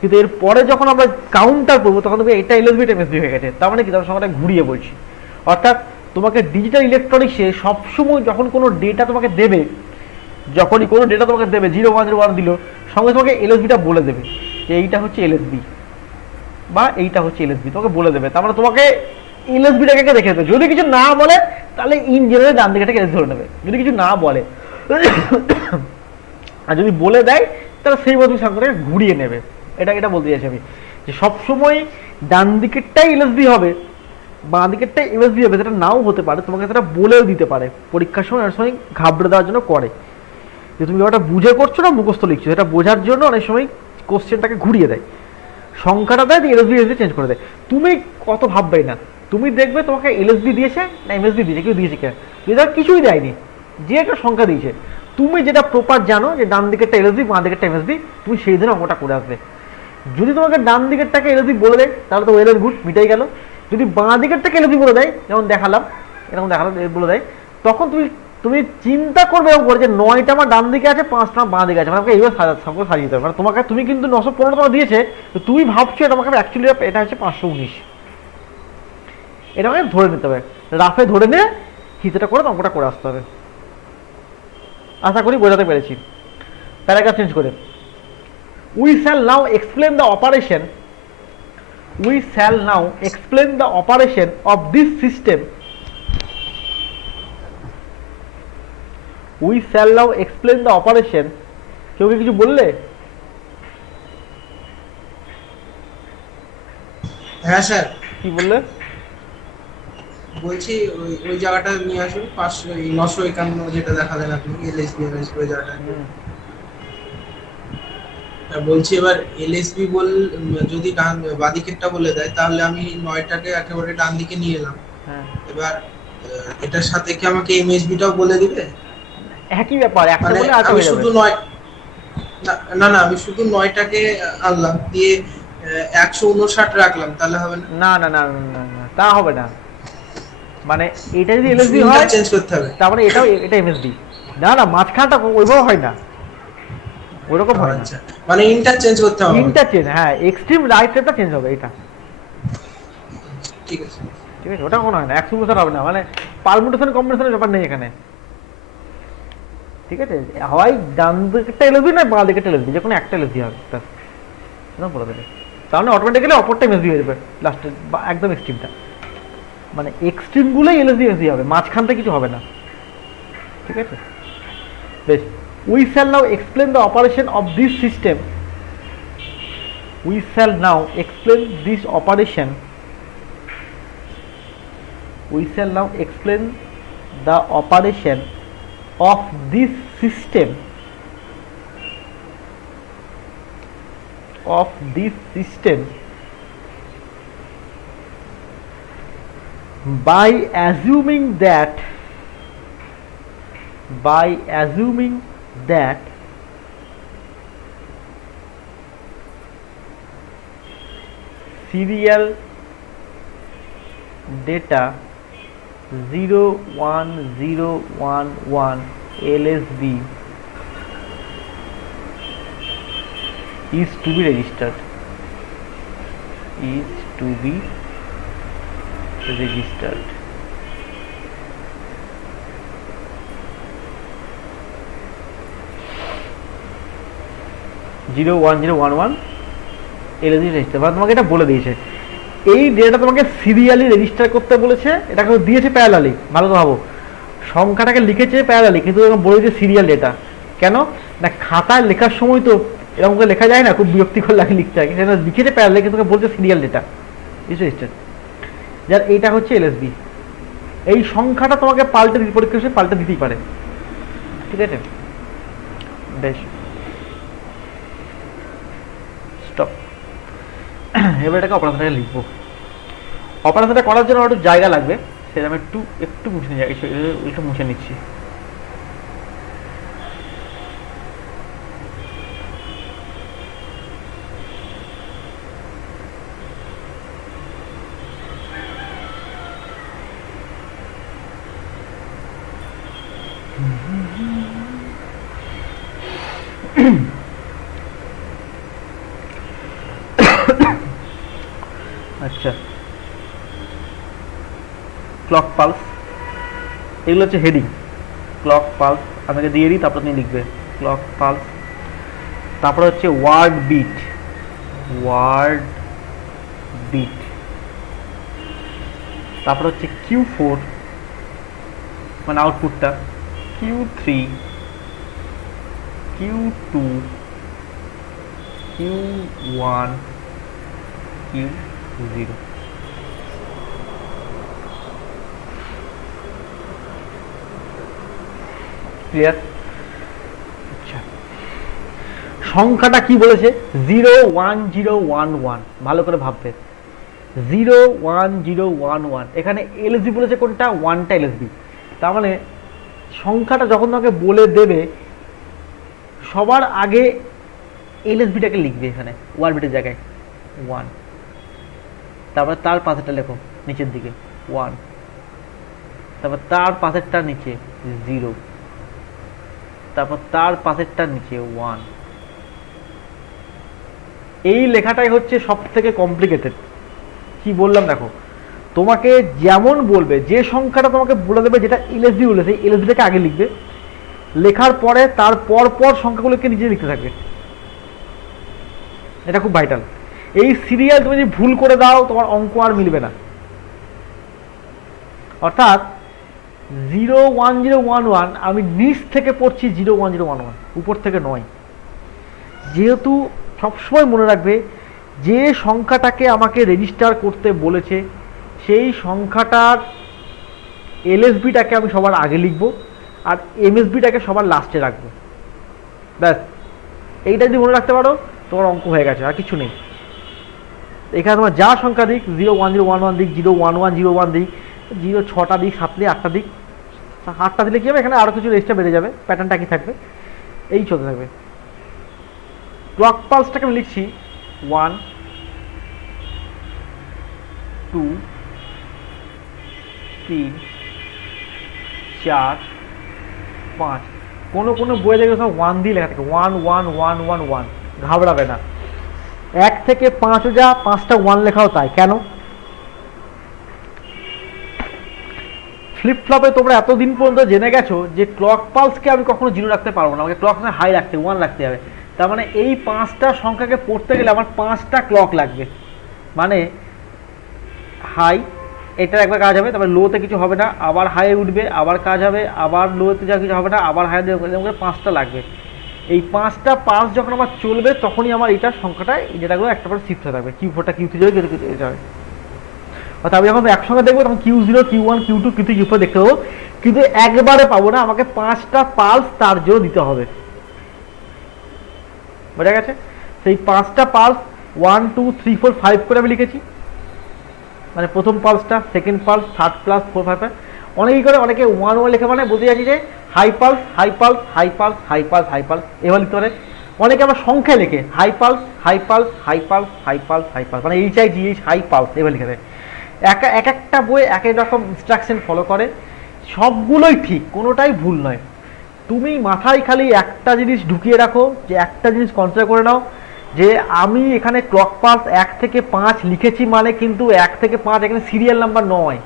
কিন্তু এর পরে যখন আমরা কাউন্টার করবো তখন তুমি এটা এলএসবি, এটা এমএসবি হয়ে গেছে। তার মানে কি, তার সংখ্যাটা ঘুরিয়ে বলছি। অর্থাৎ তোমাকে ডিজিটাল ইলেকট্রনিক্সে সবসময় যখন কোনো ডেটা তোমাকে দেবে, যখনই কোনো ডেটা তোমাকে দেবে, 0101 দিল, সঙ্গে তোমাকে এলএসবিটা বলে দেবে যে এইটা হচ্ছে এলএসবি বা এইটা হচ্ছে এলএসবি, তোমাকে বলে দেবে। তার মানে তোমাকে এলএসবিটাকে দেখে দেবে। যদি কিছু না বলে তাহলে ইন জেনারেল ডান দিকেটাকে এলএস ধরে নেবে, যদি কিছু না বলে। আর যদি বলে দেয় তাহলে সেই মতো সংখ্যাটাকে ঘুরিয়ে নেবে। এটা বলতে চাইছি আমি, যে সবসময় ডান দিকেরটাই এলএসবি হবে, বাঁ দিকেরটাই এমএসবি হবে, সেটা নাও হতে পারে, তোমাকে সেটা বলেও দিতে পারে। পরীক্ষার সময় অনেক সময় ঘাবড়ে দেওয়ার জন্য করে, যে তুমি ব্যাপারটা বুঝে করছো না মুখস্থ লিখছো, সেটা বোঝার জন্য অনেক সময় কোশ্চেনটাকে ঘুরিয়ে দেয়, সংখ্যাটা দেয়, এলএসবি এলএসবি চেঞ্জ করে দেয়। তুমি কত ভাববেই না, তুমি দেখবে তোমাকে এলএসবি দিয়েছে না এমএসবি দিয়েছে, কেউ দিয়েছে কেন, যদি কিছুই দেয়নি, যে একটা সংখ্যা দিয়েছে, তুমি যেটা প্রপার জানো যে ডান দিকেরটা এলএসবি, বাঁ দিকেরটা এমএসবি, তুমি সেই ধরনের অঙ্কটা করে আসবে। যদি তোমাকে ডান দিকেরটাকে এলএসবি বলে দেয় তাহলে তো ওয়েল এন্ড গুড, মিটাই গেল। যদি বাঁ দিকেরটাকে এলএসবি বলে দেয়, যেমন দেখালাম, এরকম দেখালাম বলে দেয়, তখন তুমি চিন্তা করবে এরকম করে যে 9টা আমার ডান দিকে আছে, 5টা বাঁ দিকে আছে, মানে আমাকে এইভাবে সাজিয়ে দিতে হবে। মানে তোমাকে, তুমি কিন্তু 915 তোমাকে দিয়েছে, তো তুমি ভাবছো এটা আমাকে অ্যাকচুয়ালি এটা হচ্ছে 519, এটা আমাকে ধরে নিতে হবে, রাফে ধরে নিয়ে হিসেটা করে অঙ্কটা করে আসতে হবে। আশা করি বোঝাতে পেরেছি। প্যারাগ্রাফ চেঞ্জ করে, we shall now explain the operation of this system. We shall now explain the operation. কেউ কি কিছু বললে? হ্যাঁ স্যার, কি বললে? বলছি ওই জায়গাটা নিয়ে আসুন, 951 যেটা দেখালেন আপনি, এলএসবি ওই জায়গাটা। বলছি এবার এলএসবি যদি ডান বাঁদিকেরটা বলে দেয়, তাহলে আমি 9টাকে একেবারে ডান দিকে নিয়ে এলাম। এবার এটার সাথে কি আমাকে এমএসবিটাও বলে দিবে? একই ব্যাপার, একটা বলে আটা আমি হয়ে যাবে। শুধু 9 না না, আমি শুধু 9টাকে আনলাম, দিয়ে 159 রাখলাম, তাহলে হবে না? না না না না না, তা হবে না। মানে এটা যদি এলএসবি হয় চেঞ্জ করতে হবে, তারপরে এটা এমএসবি। না না, মাঝখানটা ওইভাবে হয় না, ওইরকম হয় না। মানে ইন্টারচেঞ্জ করতে হবে, ইন্টারচেঞ্জ, হ্যাঁ, এক্সট্রিম রাইট রেটটা চেঞ্জ হবে, এটা ঠিক আছে। ঠিক আছে, ওটা কোনো হয় না, 100% হবে না, মানে পারমুটেশন কম্বিনেশনের ব্যাপার নেই এখানে। ঠিক আছে, হয় ডান দিকেরটা এলএসবি না বাঁ দিকেরটা এলএসবি, যে কোনো একটা এলএসবি হবে, বলে দেবে। তাহলে অটোমেটিক্যালি অপরটা এমএসবি হয়ে যাবে লাস্টে, একদম এক্সট্রিমটা, মানে এক্সট্রিমগুলোই এলএসবি এমএসবি হবে, মাঝখানটা কিছু হবে না। ঠিক আছে, বেশ। We shall now explain the operation of this system. We shall now explain this operation. We shall now explain the operation of this system. Of this system by assuming that serial data 01011 LSB is to be registered. 01011 LSB register, মানে তোমাকে এটা বলে দিয়েছে এই data তোমাকে serially register করতে বলেছে, এটাকে দিয়েছে প্যারালালি। ভালো তো ভাবো, সংখ্যাটাকে লিখেছে প্যারালালি, কিন্তু বলে দিয়েছে সিরিয়াল ডেটা। কেন না, খাতায় লেখার সময় তো এরকম করে লেখা যায় না, খুব বিরক্তিকর লাগে লিখতে হয়, সেটা লিখেছে প্যারালালি, কিন্তু বলছে সিরিয়াল ডেটা রেজিস্টার, যার এইটা হচ্ছে এলএসবি। এই সংখ্যাটা তোমাকে পরীক্ষা পাল্টে দিতেই পারে। ঠিক আছে, বেশ। এবার এটাকে অপারেশনটাকে লিখবো। অপারেশনটা করার জন্য একটু জায়গা লাগবে, সেটা আমি একটু মুছে নিয়ে একটু মুছে নিচ্ছি। আচ্ছা, ক্লক পালস, এগুলো হচ্ছে হেডিং। ক্লক পালস আমাকে দিয়ে দিই, তারপর তুমি লিখবে ক্লক পালস। তারপরে হচ্ছে ওয়ার্ড বিট, ওয়ার্ড বিট। তারপরে হচ্ছে Q4 মানে আউটপুটটা, Q3, Q2, Q1, Q0। Clear? আচ্ছা, সংখ্যাটা কি বলেছে? 01011। ভালো করে ভাববে, 01011। এখানে এলএসবি বলেছে কোনটা? ওয়ানটা এলএসবি। তার মানে সংখ্যাটা যখন তোমাকে বলে দেবে, সবার আগে এলএসবিটাকে লিখবে এখানে ওয়ার্ড বিটের জায়গায় 1। তারপর তার পাশেরটা লেখো নিচের দিকে 1, তারপর তার পাশেরটা নিচে 0, তারপর তার পাশেরটা নিচে 1। এই লেখাটাই হচ্ছে সব থেকে কমপ্লিকেটেড। কি বললাম দেখো, তোমাকে যেমন বলবে, যে সংখ্যাটা তোমাকে বলে দেবে যেটা এলএসবি বলে, সেই এলএসবিটাকে আগে লিখবে, লেখার পরে তার পর সংখ্যাগুলোকে নিজে লিখতে থাকবে। এটা খুব ভাইটাল। এই সিরিয়াল তুমি যদি ভুল করে দাও, তোমার অঙ্ক আর মিলবে না। অর্থাৎ 01011 আমি নিচ থেকে পড়ছি 01011, উপর থেকে নয়। যেহেতু সবসময় মনে রাখবে, যে সংখ্যাটাকে আমাকে রেজিস্টার করতে বলেছে সেই সংখ্যাটার এলএসবিটাকে আমি সবার আগে লিখব, আর এমএসবিটাকে সবার লাস্টে রাখবো। ব্যাস, এইটা যদি মনে রাখতে পারো, তোমার অঙ্ক হয়ে গেছে, আর কিছু নেই। এখানে তোমার যা সংখ্যা দিক, 01011 দিক, 01101 দিক, 06টা দিক, 7টা দিক, 8টা দিক, 8টা দিলে কি হবে, এখানে আরও কিছু রেজিস্টার বেড়ে যাবে, প্যাটার্নটা কি থাকবে, এই চলতে থাকবে। ক্লক পালসটাকে আমি লিখছি 1, 2, 3, 4, 5। কোনো বইয়ে দেখবে সব 1 দিয়ে লেখা থাকে, 1 1 1 1 1। ঘাবড়াবে না, 1 থেকে 5 যা 5টা 1 লেখাও তাই। কেন? ফ্লিপ ফ্লপে তোমরা এতদিন পর্যন্ত জেনে গেছো যে ক্লক পালসকে আমি কখনো 0 রাখতে পারবো না, আমাকে ক্লক হাই রাখতে, 1 রাখতে হবে। তার মানে এই 5টা সংখ্যাকে পড়তে গেলে আমার 5টা ক্লক লাগবে। মানে হাই, এটার একবার কাজ হবে, তারপরে লোতে কিছু হবে না, আবার হাইয়ে উঠবে, আবার কাজ হবে, আবার লোতে যা কিছু হবে না, আবার হাইয়ে দেবে, 5টা লাগবে। এই 5টা পালস যখন আমার চলবে, তখনই আমার এইটার সংখ্যাটা, যেটাগুলো একটা পরে শিফট হয়ে থাকবে, Q4টা Q3 যাবে। অর্থাৎ আমি যখন একসঙ্গে দেখবো, তখন Q0, Q1, Q2, Q3, Q4 দেখতে পাবো, কিন্তু একবারে পাবো না, আমাকে 5টা পালস তার জন্য দিতে হবে। বোঝা গেছে? সেই 5টা পালস 1 2 3 4 5 করে আমি লিখেছি। মানে প্রথম পালসটা, সেকেন্ড পালস, থার্ড প্লাস 4 5। অনেকেই করে, অনেকে 1 1 লেখে, মানে বলতে যাচ্ছি যে high pulse high pulse high pulse high pulse high pulse, এভাবে লিখতে পারে। অনেকে আবার সংখ্যায় লেখে high pulse high pulse high pulse high pulse high pulse, মানে HIGH হাই পালস, এভাবে লিখে দেয়। একটা বই এক এক রকম ইনস্ট্রাকশন ফলো করে, সবগুলোই ঠিক, কোনোটাই ভুল নয়। তুমি মাথায় খালি একটা জিনিস ঢুকিয়ে রাখো, যে একটা জিনিস কনসিডার করে নাও, যে আমি এখানে ক্লক পালস 1 থেকে 5 লিখেছি, মানে কিন্তু 1 থেকে 5 এখানে সিরিয়াল নাম্বার নয়,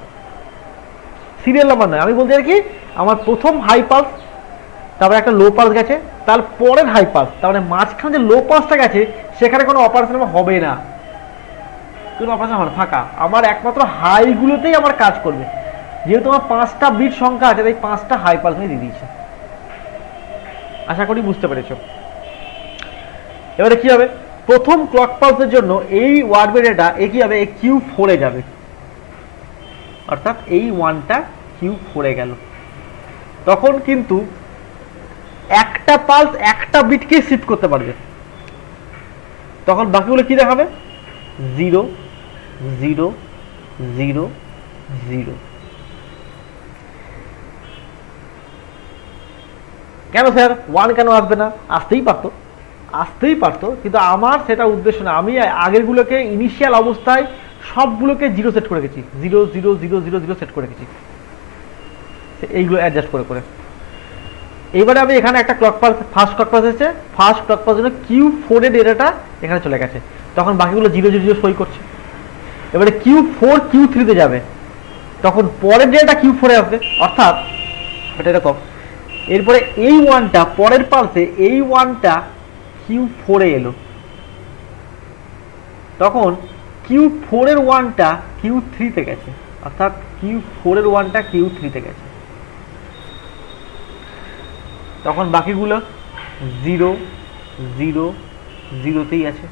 সিরিয়াল নাম্বার নয়। আমি বলতে চাই কি, আমার প্রথম হাই পালস, তারপরে একটা লো পালস গেছে, তারপরের হাই পালস, তার মানে মাঝখানে যে লো পালসটা গেছে, সেখানে কোনো অপারেশন হবে না, কোনো অপারেশন হবে না, ফাঁকা। আমার একমাত্র হাইগুলোতেই আমার কাজ করবে। যেহেতু আমার 5টা বিট সংখ্যা আছে, তাই 5টা হাই পালস আমি দিয়ে দিয়েছি। আশা করি বুঝতে পেরেছ। এবারে কি হবে, প্রথম ক্লক পালসের জন্য এই ওয়ার্ড বিট এ কি হবে, এই Q4 এ যাবে, অর্থাৎ এই 1টা Q4 এ গেল। তখন কিন্তু একটা পালস একটা বিটকে শিফট করতে পারবে, তখন বাকিগুলো কি দেখাবে, 0 0 0 0। কেন স্যার 1 কেন আসবে না? আসতেই পারতো, কিন্তু আমার সেটা উদ্দেশ্য না। আমি আগেরগুলোকে ইনিশিয়াল অবস্থায় সবগুলোকে 0 সেট করে রেখেছি, 0 0 0 0 0 সেট করে রেখেছি, এইগুলো অ্যাডজাস্ট করে করে। এবারে আমি এখানে একটা clock pulse, first clock pulse এসেছে, ফার্স্ট ক্লক পালস জন্য Q4 এর ডেটাটা এখানে চলে গেছে, তখন বাকিগুলো 0 0 0 সই করছে। এবারে Q4 Q3 তে যাবে, তখন পরের ডেটা Q4 এ আসবে, অর্থাৎ এটা এরকম। এরপরে এই 1টা পরের পালসে, এই 1টা Q4 এ এলো, তখন Q4 এর 1টা Q3 তে গেছে, অর্থাৎ Q4 এর 1টা Q3 তে গেছে, তখন বাকিগুলো 0 0 0 তেই আছে।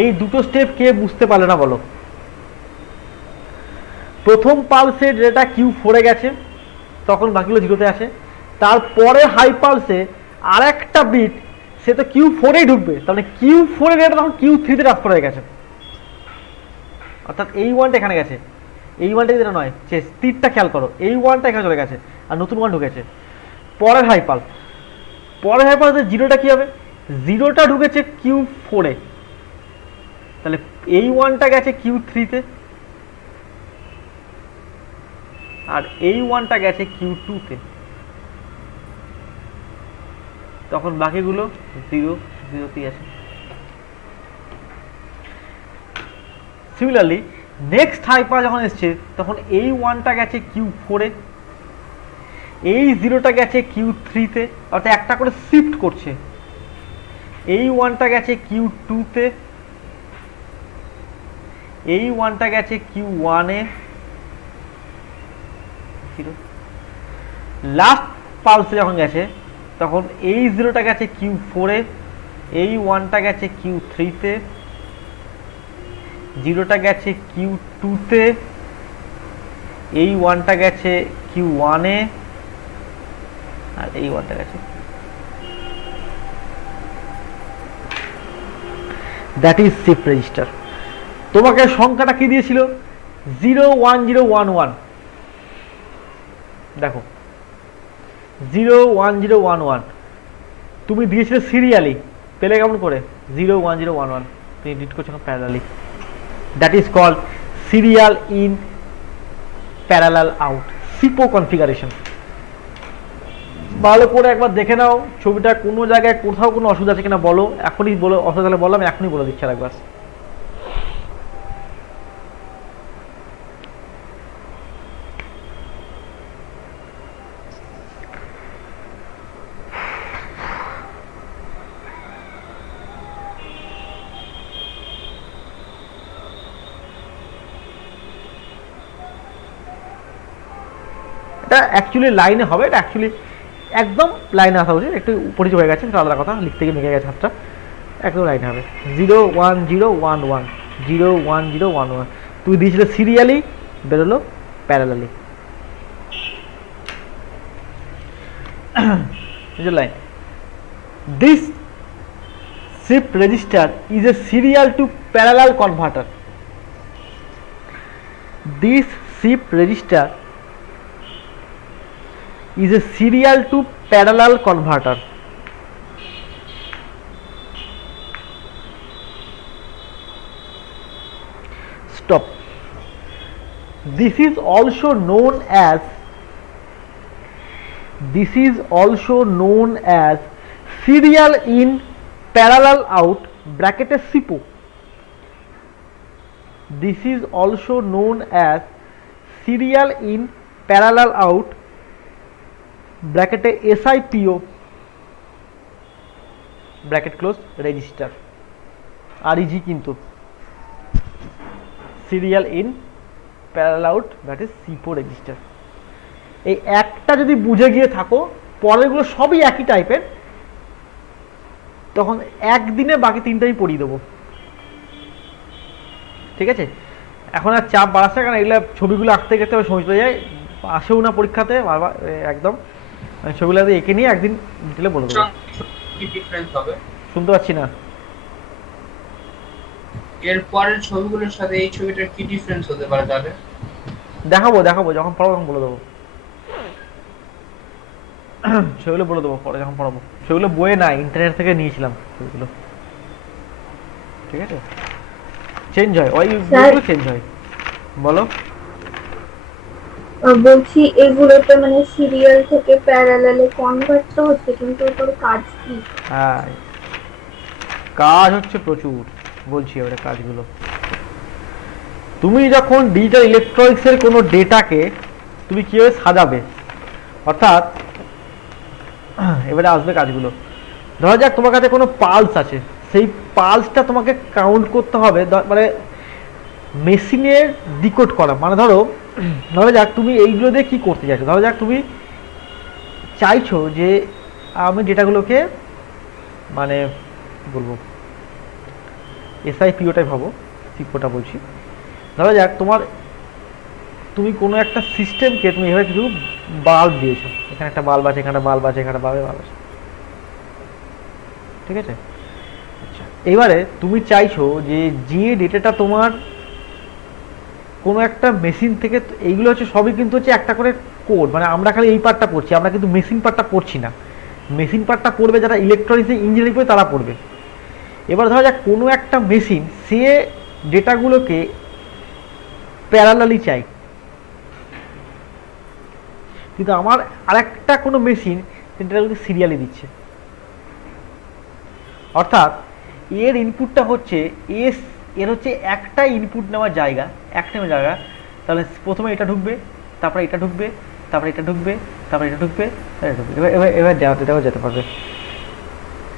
এই দুটো স্টেপ কে বুঝতে পারলে না বলো? প্রথম পালসে যেটা Q4 এ গেছে, তখন বাকিগুলো 0 তে আছে। তারপরে হাই পালসে আর একটা বিট, সে তো Q4 এই ঢুকবে, তাহলে Q4 এর ডেটা তখন Q3 তে ট্রান্সফার হয়ে গেছে, অর্থাৎ এই 1টা এখানে গেছে, এই 1টা যেটা নয়, তীরটা খেয়াল করো, এই 1টা এখানে চলে গেছে আর নতুন 1 ঢুকেছে। পরের হাই পালসে 0টা কি হবে? 0টা ঢুকেছে Q4 এ, তাহলে এই 1টা গেছে Q3 তে, আর এই 1টা গেছে Q2 তে, তখন বাকিগুলো 0 0 তেই আছে। সিমিলারলি নেক্সট হাই পালস যখন এসছে, তখন এই 1টা গেছে Q4 এ, এই 0টা গেছে Q3 তে, অর্থাৎ একটা করে শিফট করছে। এই 1টা গেছে Q2 তে, এই 1টা গেছে Q1 এ, লাস্ট পালসে যখন গেছে, তখন এই 0টা গেছে Q4 এ, এই 1টা গেছে Q3 তে, 0টা গেছে Q2 তে, এই 1টা গেছে Q1 এ, আর এই 1টা গেছে। That is shift register. তোমাকে সংখ্যাটা কি দিয়েছিল? 0 1 0 1 1। দেখো 0 1 0 1 1 তুমি দিয়েছিলে সিরিয়ালি, পেলে কেমন করে? 0 1 0 1 1, তুমি এডিট করছো না parallelly. That is called serial in parallel out, SIPO configuration. ভালো করে একবার দেখে নাও ছবিটা, কোনো জায়গায় কোথাও কোনো অসুবিধা আছে কিনা বলো, এখনই বলো, অসুবিধা হলে বলো, আমি এখনই বলে দিচ্ছি আরেকবার। এটা অ্যাকচুয়ালি লাইনে হবে, এটা অ্যাকচুয়ালি একদম লাইনে আসা উচিত, একটু পরিচয় হয়ে গেছে সেটা আলাদা কথা, লিখতে গিয়ে মেঘে গেছে হাতটা, একদম লাইনে হবে। 0 1 0 1 1 0 1 0 1 1, তুই দিয়েছিলে সিরিয়ালি, বেরোলো parallelly. Line, this shift register is a serial to parallel converter. This shift register is a serial to parallel converter. Stop. This is also known as serial in parallel out bracketed SIPO. This is also known as serial in parallel out ব্র্যাকেটে SIPO bracket close register, REG, কিন্তু serial in parallel out that is SIPO register. এই একটা যদি বুঝে গিয়ে থাকো, পরেরগুলো সবই একই টাইপের, তখন একদিনে বাকি তিনটাই পড়িয়ে দেবো, ঠিক আছে? এখন আর চাপ বাড়াচ্ছে, কারণ এগুলো ছবিগুলো আঁকতে গেতে সময় চলে যায়, আসেও না পরীক্ষাতে বারবার, একদম ছবিগুলো এঁকে নিয়ে একদিন ডিটেলে বলে দেবো। শুনতে পাচ্ছি না। এর পরের ছবিগুলোর সাথে এই ছবিটার কি ডিফারেন্স হতে পারে তাহলে? দেখাবো দেখাবো, যখন পড়াবো তখন বলে দেবো। সেগুলো বলে দেবো পরে যখন পড়াবো। সেগুলো বইয়ে না, ইন্টারনেট থেকে নিয়েছিলাম সেগুলো। ঠিক আছে, চেঞ্জ হয়, ওই বইগুলো চেঞ্জ হয়। বলো। বলছি এগুলোতে মানে সিরিয়াল থেকে প্যারালালে কনভার্ট তো হচ্ছে, কিন্তু ওটার কাজ কি? হ্যাঁ, কাজ হচ্ছে প্রচুর, বলছি এবারে কাজগুলো। তুমি যখন ডিজিটাল ইলেকট্রনিক্সের কোনো ডেটাকে তুমি কীভাবে সাজাবে, অর্থাৎ এবারে আসবে কাজগুলো। ধরা যাক তোমার কাছে কোনো পালস আছে, সেই পালসটা তোমাকে কাউন্ট করতে হবে, মানে মেশিনের ডিকোড করা। মানে ধরা যাক তুমি এইগুলো দিয়ে কী করতে চাইছো। ধরা যাক তুমি চাইছো যে আমি ডেটাগুলোকে মানে কী বলবো, এসআইপিওটাই ভাবো, সিপিওটা বলছি। ধরা যাক তুমি কোনো একটা সিস্টেমকে তুমি এভাবে কিছু বাল্ব দিয়েছো, এখানে একটা বাল্ব আছে, এখানে বাল্ব আছে, এখানে বাল্ব আছে, ঠিক আছে। আচ্ছা, এবারে তুমি চাইছো যে ডেটাটা তোমার কোনো একটা মেশিন থেকে, এইগুলো হচ্ছে সবই কিন্তু হচ্ছে একটা করে কোড, মানে আমরা খালি এই পার্টটা পড়ছি, আমরা কিন্তু মেশিন পার্টটা পড়ছি না। মেশিন পার্টটা পড়বে যারা ইলেকট্রনিক্স ইঞ্জিনিয়ারিং পড়বে তারা পড়বে। এবার ধরা যাক কোনো একটা মেশিন সে ডেটাগুলোকে প্যারালালি চাই, কিন্তু আমার আরেকটা কোনো মেশিন ডেটাগুলোকে সিরিয়ালি দিচ্ছে। অর্থাৎ এর ইনপুটটা হচ্ছে এর হচ্ছে একটা ইনপুট নেওয়ার জায়গা, তাহলে প্রথমে এটা ঢুকবে, তারপরে এটা ঢুকবে, তারপরে এটা ঢুকবে, তারপরে এটা ঢুকবে, এবার এবার এবার দেওয়া যেতে পারবে।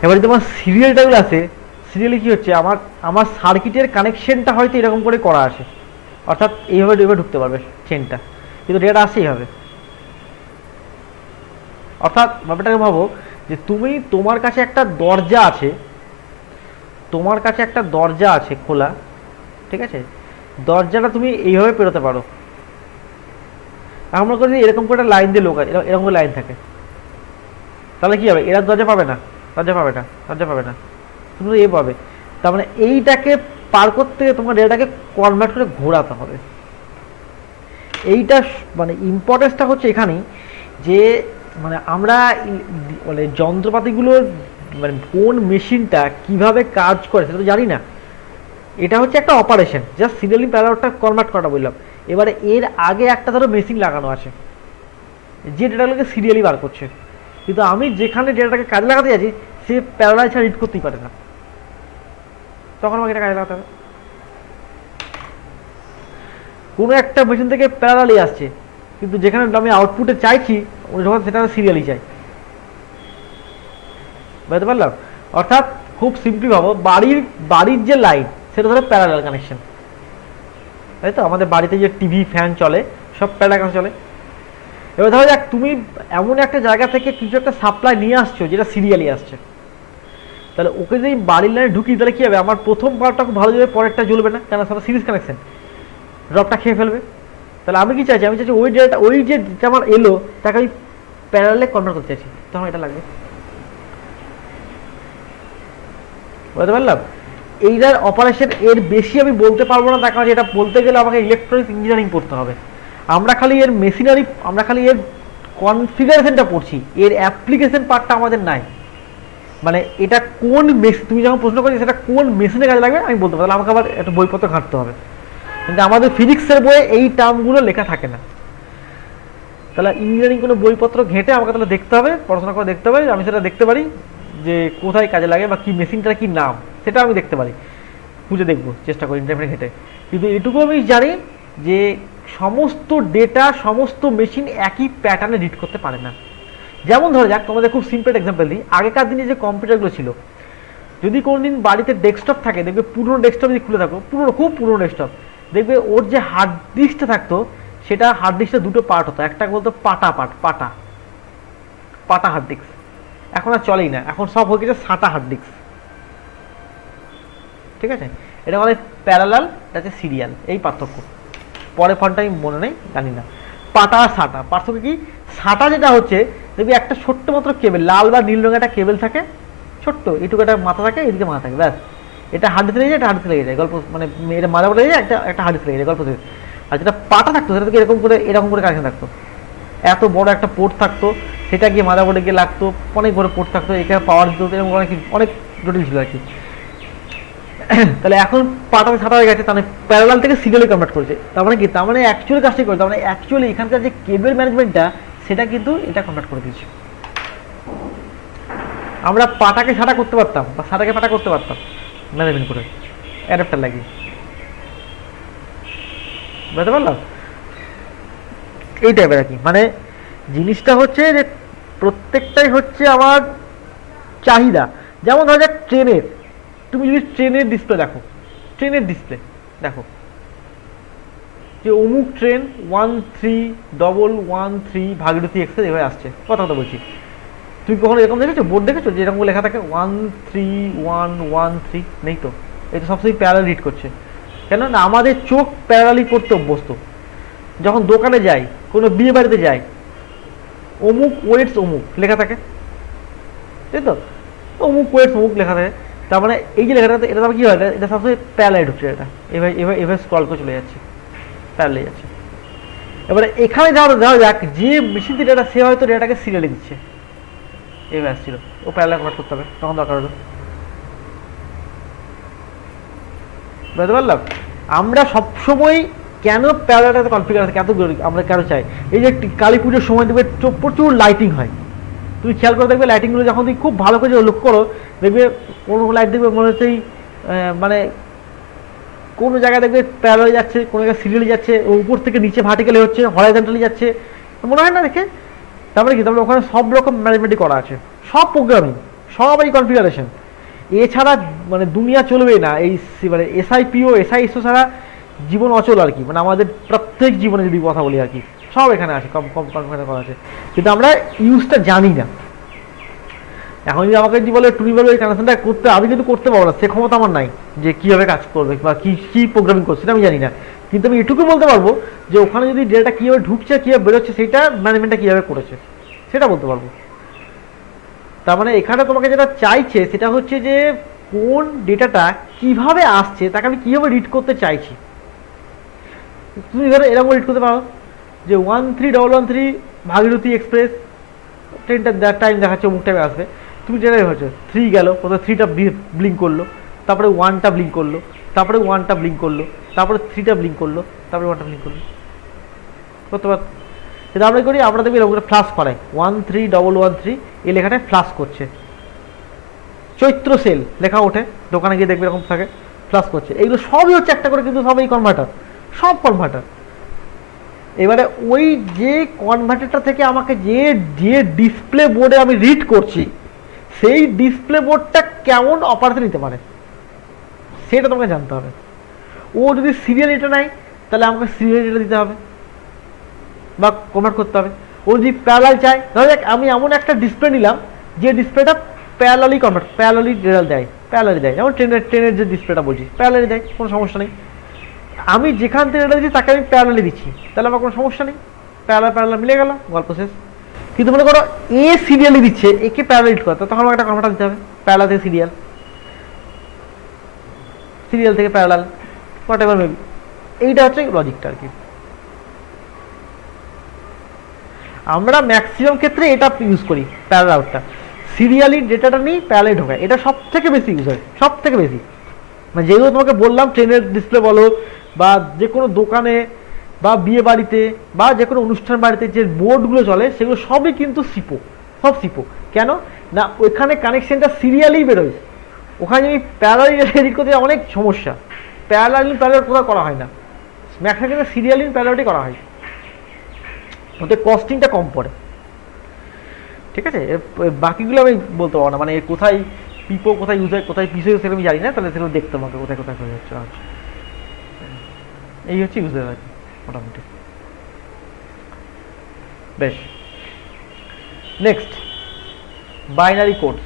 এবারে তোমার সিরিয়ালটাগুলো আছে, সিরিয়ালে কি হচ্ছে, আমার সার্কিটের কানেকশনটা হয়তো এরকম করে করা আছে, অর্থাৎ এইভাবে ঢুকতে পারবে চেনটা, কিন্তু ডেটা আসে এইভাবে। অর্থাৎ ব্যাপারটাকে ভাবো যে তোমার কাছে একটা দরজা আছে, খোলা, ঠিক আছে। দরজাটা তুমি এইভাবে পেরোতে পারো। আমরা করি এরকম করে একটা লাইন দিয়ে লোক আছে, এরকম করে লাইন থাকে, তাহলে কি হবে, এরা দরজা পাবে না, শুধু এ পাবে। তার মানে এইটাকে পার করতে তোমার ডেটাটাকে কনভার্ট করে ঘোরাতে হবে। এইটা মানে ইম্পর্টেন্সটা হচ্ছে এখানেই, যে মানে আমরা মানে যন্ত্রপাতিগুলোর মানে কোন মেশিনটা কিভাবে কাজ করে সেটা তো জানি না। এটা হচ্ছে একটা অপারেশন, জাস্ট সিরিয়ালি প্যারাটা কনভার্ট করা বললাম। এবারে এর আগে একটা ধরো মেশিন লাগানো আছে যে ডেটাগুলোকে সিরিয়ালি বার করছে, কিন্তু আমি যেখানে ডেটাটাকে কাজে লাগাতে যাচ্ছি সে প্যারালাল ছাড়া রিড করতেই পারে না, তখন আমাকে এটা কাজে লাগাতে হবে। কোনো একটা মেশিন থেকে প্যারালালি আসছে, কিন্তু যেখানে আমি আউটপুটে চাইছি যখন সেটা সিরিয়ালি চাই, বুঝতে পারলাম। অর্থাৎ খুব সিম্পলি ভাবো, বাড়ির যে লাইন সেটা ধরো প্যারালাল কানেকশন, তাই তো। আমাদের বাড়িতে যে টিভি ফ্যান চলে সব প্যারালাল কানেকশন চলে। এবার ধরো যাক তুমি এমন একটা জায়গা থেকে কিছু একটা সাপ্লাই নিয়ে আসছো যেটা সিরিয়ালি আসছে, তাহলে ওকে যদি বাড়ির লাইনে ঢুকি তাহলে কি হবে, আমার প্রথম বারটা খুব ভালো যাবে, পরেরটা জ্বলবে না, কেন সেটা সিরিজ কানেকশন, ড্রপটা খেয়ে ফেলবে। তাহলে আমি কি চাইছি, ওই ডেটা ওই যে আমার এলো তাকে আমি প্যারালালে কনভার্ট করতে চাইছি, তখন এটা লাগবে, বুঝতে পারলাম। এইটার অপারেশন এর বেশি আমি বলতে পারবো না, তার কারণ এটা বলতে গেলে আমাকে ইলেকট্রনিক্স ইঞ্জিনিয়ারিং পড়তে হবে। আমরা খালি এর মেশিনারি, আমরা খালি এর কনফিগারেশনটা পড়ছি, এর অ্যাপ্লিকেশন পার্টটা আমাদের নাই। মানে এটা কোন মেশিন, তুমি যখন প্রশ্ন করছি সেটা কোন মেশিনে কাজে লাগবে আমি বলতে পারলাম, আমাকে আবার একটা বইপত্র ঘাঁটতে হবে, কিন্তু আমাদের ফিজিক্সের বইয়ে এই টার্মগুলো লেখা থাকে না। তাহলে ইঞ্জিনিয়ারিং কোনো বইপত্র ঘেঁটে আমাকে তাহলে দেখতে হবে, পড়াশোনা করে দেখতে হবে, আমি সেটা দেখতে পারি যে কোথায় কাজে লাগে বা কি মেশিনটার কি নাম সেটা আমি দেখতে পারি, খুঁজে দেখবো, চেষ্টা করি ইন্টারনেটে ঘেঁটে। কিন্তু এটুকু আমি জানি যে সমস্ত ডেটা, সমস্ত মেশিন একই প্যাটার্নে রিড করতে পারে না। যেমন ধরে যাক, তোমাদের খুব সিম্পল এক্সাম্পল দিই, আগেকার দিনে যে কম্পিউটারগুলো ছিল, যদি কোনোদিন বাড়িতে ডেস্কটপ থাকে, দেখবে পুরনো ডেস্কটপ যদি খুলে থাকো, খুব পুরনো ডেস্কটপ, দেখবে ওর যে হার্ড ডিস্কটা থাকতো, সেটা হার্ড ডিস্কটা দুটো পার্ট হতো, একটা বলতো পাটা হার্ড ডিস্ক, এখন আর চলেই না, এখন সব হয়ে গেছে সাটা হার্ড ডিস্ক, ঠিক আছে। এটা বলে প্যারালাল, এটা হচ্ছে সিরিয়াল, এই পার্থক্য। পরে ফোনটা আমি মনে নেই, জানি না। পাটা আর সাটা পার্থক্য কি, সাটা যেটা হচ্ছে দেখবি একটা ছোট্ট মাত্র কেবল, লাল বা নীল রঙের একটা কেবল থাকে, ছোট্ট এটুকু একটা মাথা থাকে, এদিকে মাথা থাকে, ব্যাস। এটা হার্ড ডিস্ক লেগে যায়, এটা হার্ড ডিস্ক লেগে যায়, গল্প মানে এটা মাদারবোর্ড লেগে যায়, একটা হার্ড ডিস্ক লেগে যায়, গল্প শেষ। আর যেটা পাটা থাকতো সেটা থেকে এরকম করে কানেকশন থাকতো, এত বড় একটা পোর্ট থাকতো, সেটা গিয়ে মাদারবোর্ডে গিয়ে লাগতো, অনেক বড় পোর্ট থাকতো, এখানে পাওয়ার দিত, এরকম অনেক জটিল ছিল আর কি। তাহলে এখন পাটাতে ছাটা হয়ে গেছে, তাহলে প্যারালাল থেকে সিরিয়ালে কনভার্ট করেছে। তার মানে কি, তার মানে অ্যাকচুয়ালি কাজটি করে, তার মানে অ্যাকচুয়ালি এখানকার যে কেবল ম্যানেজমেন্টটা সেটা কিন্তু এটা কনভার্ট করে দিয়েছে। আমরা পাটাকে ছাটা করতে পারতাম বা ছাটাকে পাটা করতে পারতাম ম্যানেজমেন্ট করে অ্যাডাপ্টার লাগিয়ে, বুঝতে পারলাম? এই টাইপের আর কি, মানে জিনিসটা হচ্ছে যে প্রত্যেকটাই হচ্ছে আমার চাহিদা। যেমন ধরা যাক ট্রেনের, তুমি যদি ট্রেনের ডিসপ্লে দেখো, ট্রেনের ডিসপ্লে দেখো যে অমুক ট্রেন 1311 ভাগীরথী এক্সপ্রেস এভাবে আসছে, কথা বলছি। তুমি কখনো এরকম দেখেছো, বোর্ড দেখেছো যে এরকম লেখা থাকে 13113? নেই তো, এটা সবসময় প্যারালাল রিড করছে। কেন না, আমাদের চোখ প্যারালালি করতে অভ্যস্ত। যখন দোকানে যাই, কোনো বিয়ে বাড়িতে যাই, অমুক ওয়েটস অমুক লেখা থাকে, তাই তো, অমুক ওয়েটস অমুক লেখা থাকে। তার মানে এই যে লেখাটা, এটা কি হয়, এটা সবসময় প্যারালাইড হচ্ছে, এটা এভাবে এভাবে এভাবে স্ক্রল করে চলে যাচ্ছে, প্যারালাইড যাচ্ছে। এবারে এখানে যাওয়া যাক, যে মেশিন থেকে ডেটা, সে হয়তো ডেটাটাকে সিরিয়ালে দিচ্ছে, এভাবে আসছিল, ও প্যারালাইড কনভার্ট করতে হবে, তখন দরকার হলো। বুঝতে পারলাম? আমরা সবসময় কেন প্যারালাইডটা কনফিগার এত আমরা কেন চাই, এই যে কালী পুজোর সময় দেখবে প্রচুর লাইটিং হয়, তুমি খেয়াল করে দেখবে লাইটিংগুলো যখন তুমি খুব ভালো করে লক্ষ্য করো, দেখবে কোনো লাইট দেখবে মনে হচ্ছে মানে কোনো জায়গায় দেখবে প্যারালালি যাচ্ছে, কোনো জায়গায় সিরিয়ালি যাচ্ছে, উপর থেকে নিচে ভার্টিক্যালি হচ্ছে, হরাইজন্টালি যাচ্ছে, মনে হয় না দেখে? তারপরে কি, তারপরে ওখানে সব রকম ম্যানেজমেন্টই করা আছে, সব প্রোগ্রামিং, সব এই কনফিগারেশন। এছাড়া মানে দুনিয়া চলবেই না, এই মানে এসআইপিও এসআইএসও ছাড়া জীবন অচল আর কি, মানে আমাদের প্রত্যেক জীবনে যদি কথা বলি আর কি, সব এখানে আছে, কম কম কনফিগার করা আছে, কিন্তু আমরা ইউজটা জানি না। এখন যদি আমাকে যদি বলে তুমি বলো এই কানেকশনটা করতে, আমি কিন্তু করতে পারবো না, সে ক্ষমতা আমার নাই যে কীভাবে কাজ করবে বা কী প্রোগ্রামিং করছে সেটা আমি জানি না, কিন্তু আমি এটুকু বলতে পারবো যে ওখানে যদি ডেটা কীভাবে ঢুকছে, কীভাবে বেরোচ্ছে, সেটা ম্যানেজমেন্টটা কীভাবে করেছে সেটা বলতে পারবো। তার মানে এখানে তোমাকে যেটা চাইছে সেটা হচ্ছে যে কোন ডেটাটা কিভাবে আসছে তাকে আমি কীভাবে রিড করতে চাইছি। তুমি ধরো এরকম রিড করতে পারো যে 13113 ভাগীরথী এক্সপ্রেস ট্রেনটা টাইম দেখাচ্ছে, অমুক টাইমে আসবে, তুমি যেটাই হচ্ছে 3 গেল, প্রথমে 3টা ব্লিঙ্ক করলো, তারপরে 1টা ব্লিঙ্ক করলো, তারপরে 1টা ব্লিঙ্ক করলো, তারপরে 3টা ব্লিঙ্ক করলো, তারপরে 1টা ব্লিঙ্ক করলো, করতে পার। কিন্তু আমরা করি, আমরা দেখবি এরকম ফ্লাশ করাই 13113 এই লেখাটায় ফ্লাশ করছে, চৈত্র সেল লেখা ওঠে, দোকানে গিয়ে দেখবে এরকম থাকে, ফ্লাশ করছে। এইগুলো সবই হচ্ছে একটা করে, কিন্তু সবই কনভার্টার, সব কনভার্টার। এবারে ওই যে কনভার্টারটা থেকে আমাকে যে যে ডিসপ্লে বোর্ডে আমি রিড করছি, সেই ডিসপ্লে বোর্ডটা কেমন অপারেশন নিতে পারে সেটা তোমাকে জানতে হবে। ও যদি সিরিয়াল এটা নেয় তাহলে আমাকে সিরিয়াল এটা দিতে হবে বা কনভার্ট করতে হবে। ও যদি প্যারালাল চায়, ধরো যাক আমি এমন একটা ডিসপ্লে নিলাম যে ডিসপ্লেটা প্যারালালি দেয়, যেমন ট্রেনের যে ডিসপ্লেটা বলছি প্যারালালি দেয়, কোনো সমস্যা নেই। আমি যেখান থেকে এটা দিচ্ছি তাকে আমি প্যারালালি দিচ্ছি, তাহলে আমার কোনো সমস্যা নেই, প্যারালাল মিলে গেল, গল্প শেষ। কিন্তু মনে করো এ সিরিয়ালি দিচ্ছে, একে প্যারালাল রিড করতে, তখন আমাকে একটা কনভার্টার দিতে হবে, প্যারালাল থেকে সিরিয়াল থেকে প্যারালাল, হোয়াট এভার মেবি। এইটা হচ্ছে লজিকটা আর কি। আমরা ম্যাক্সিমাম ক্ষেত্রে এটা ইউজ করি, প্যারালালটা, সিরিয়ালি ডেটাটা নিই প্যারালাল ঢোকায়, এটা সব থেকে বেশি ইউজ হয়, সব থেকে বেশি। মানে যেগুলো তোমাকে বললাম, ট্রেনের ডিসপ্লে বলো বা যে কোনো দোকানে বা বিয়ে বাড়িতে বা যে কোনো অনুষ্ঠান বাড়িতে যে বোর্ডগুলো চলে, সেগুলো সবই কিন্তু সব সিপো। কেন না, ওইখানে কানেকশনটা সিরিয়ালি বেরোয়, ওখানে যদি প্যারালাল এডিট করতে অনেক সমস্যা, প্যারালাল কোথাও করা হয় না, ম্যাক্সিমাম ক্ষেত্রে সিরিয়াল প্যারালালই করা হয়, ওতে কস্টিংটা কম পড়ে। ঠিক আছে, বাকিগুলো আমি বলতে পারবো না, মানে কোথায় পিপো কোথায় ইউজ হয়, কোথায় পিসো ইউজ হয় আমি জানি না, তাহলে সেগুলো দেখতে আমাকে কোথায় কোথায় হয়ে যাচ্ছে। আচ্ছা, এই হচ্ছে ইউজের আর কি মোটামুটি। বেশ, next binary codes.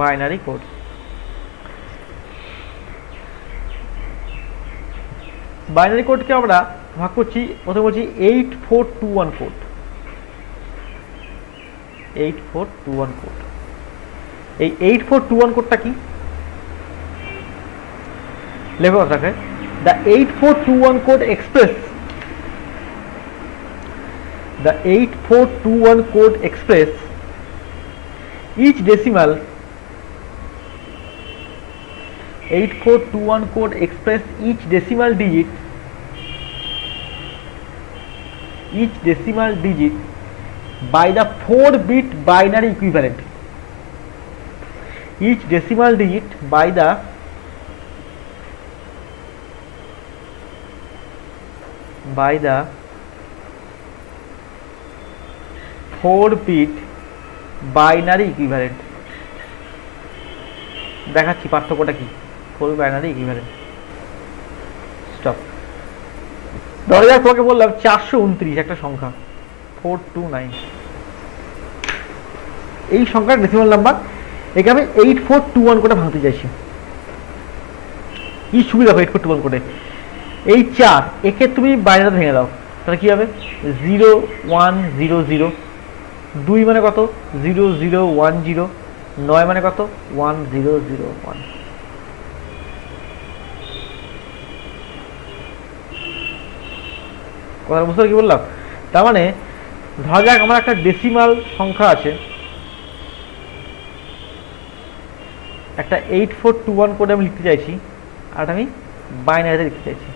Binary codes, binary কোডকে আমরা ভাগ করছি, প্রথমে বলছি 8421 কোড, 8421 কোড। এই 8421 কোডটা কি লেখো আপনাকে, the 8421 code express, the 8421 code express each decimal, 8421 code express each decimal digit, each decimal digit by the 4-bit binary equivalent, each decimal digit by the 4-bit binary equivalent. দেখাচ্ছি পার্থক্যটা কি, 4 binary equivalent. Stop. ধরে যাক তোমাকে বললাম 429 একটা সংখ্যা, 429, এই সংখ্যার ডেসিমাল নাম্বার, একে আমি 8421 করে ভাঙতে চাইছি। কি সুবিধা 8421 করে, এই 4 একে তুমি বাইনারিতে ভেঙে দাও, তাহলে কি হবে 0100, 2 মানে কত 0010, 9 মানে কত 1001। কথা বুঝতে কি বললাম? তার মানে ধরা যাক আমার একটা ডেসিমাল সংখ্যা আছে, একটা 8421 কোডে আমি লিখতে চাইছি, আর আমি বাইনারিতে লিখতে চাইছি।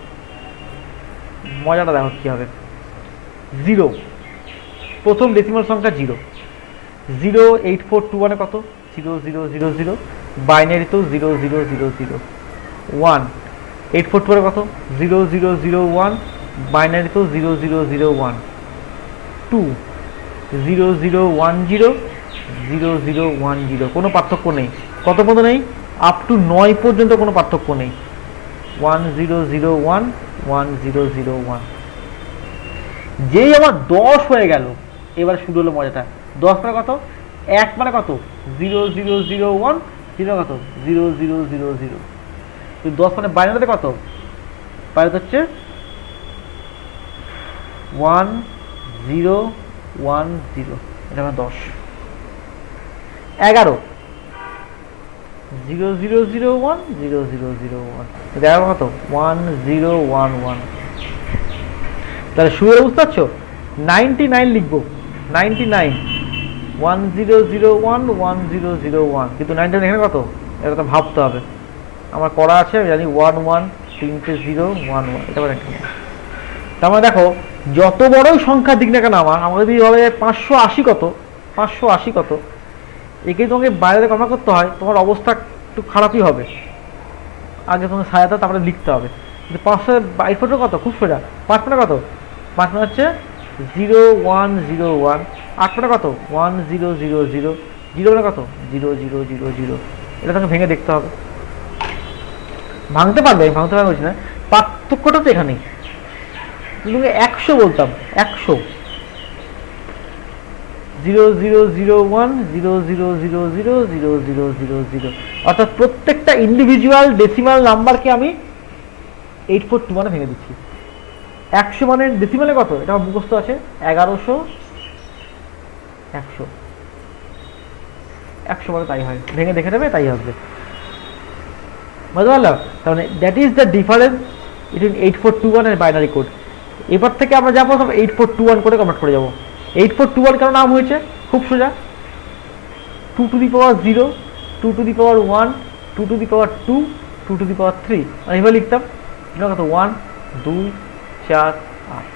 মজাটা দেখো কি হবে। 0, প্রথম ডেসিমাল সংখ্যা 0, 08421 কত 0000, বাইনারিতেও 0000। 1, 8421 কত 0001, বাইনারিতেও 0001। 2, 0010, 0010, কোনো পার্থক্য নেই। কত পর্যন্ত নেই? আপ টু 9 পর্যন্ত কোনো পার্থক্য নেই। 1001, 1001। যেই আমার 10 হয়ে গেল, এবার শুরু হলো মজাটা। 10 মানে কত 1 মানে কত 0001, 0 কত 0000। 10 মানে বাইনারিতে কত, বাইনারিতে হচ্ছে 1010, এটা মানে 10। 11, 0001, 0001, এটা কত 1011। তাহলে শুরু বুঝতে পারছো? 99 লিখবো, 99, 1001, 1001, কিন্তু 99 এখানে কত, এটা তো ভাবতে হবে। আমার করা আছে, আমি জানি 11, 3টে 0, 11, এটা মানে তার মানে দেখো যত বড়ই সংখ্যা দিক না কেন, আমাকে যদি বলে 580 কত, 580 কত, একে তোমাকে বাইরে কমা করতে হয়, তোমার অবস্থা একটু খারাপই হবে। আগে তোমাকে সাজাতে, তারপরে লিখতে হবে। কিন্তু 522 কত, খুব সোজা। 5 মানে কত, 5 মানে হচ্ছে 0101, 8 মানে কত 1000, 0 মানে কত 0000। এটা তোমাকে ভেঙে দেখতে হবে। ভাঙতে পারবে, আমি ভাঙতে পারবো না, পার্থক্যটা তো এখানেই। কিন্তু 100 বলতাম, 100, 0001, 0000, 0000, অর্থাৎ প্রত্যেকটা ইন্ডিভিজুয়াল ডেসিমাল নাম্বারকে আমি 8421 ভেঙে দিচ্ছি। 100 মানে ডেসিমালে কত, এটা আমার মুখস্থ আছে 1100, 100, 100 মানে তাই হয়, ভেঙে দেখে নেবে তাই হবে। বুঝতে পারলাম? তার মানে that is the difference between 8421 এর বাইনারি কোড। এবার থেকে আমরা যাবো সব 8421 করে কনভার্ট করে যাবো। 8421 কেন নাম হয়েছে, খুব সোজা, 2 to the power 0, 2 to the power 1, 2 to the power 2, 2 to the power 3, আর এভাবে লিখতাম। কত 1 2 4 8,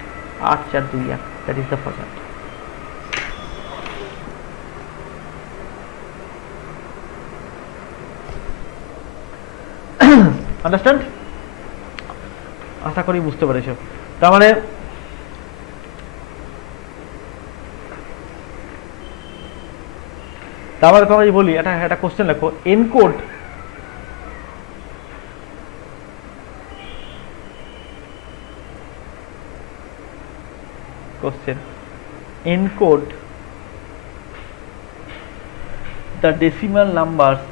8 4 2 1, that is the format. Understand? আশা করি বুঝতে পেরেছো। তার মানে তারপরে তোমার বলি, একটা কোশ্চেন লেখো, encode question, encode the decimal numbers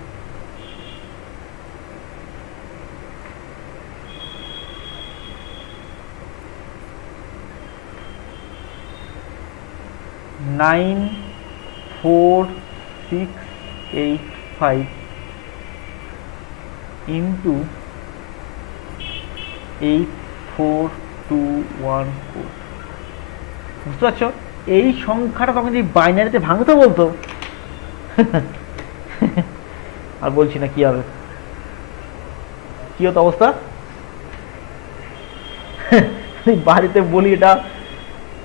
94685 into 84214। বুঝতে পারছো? এই সংখ্যাটা তখন যদি বাইনারিতে ভাঙতে বলতো আর বলছি না কি হবে, কি হতো অবস্থা। বাড়িতে বলি এটা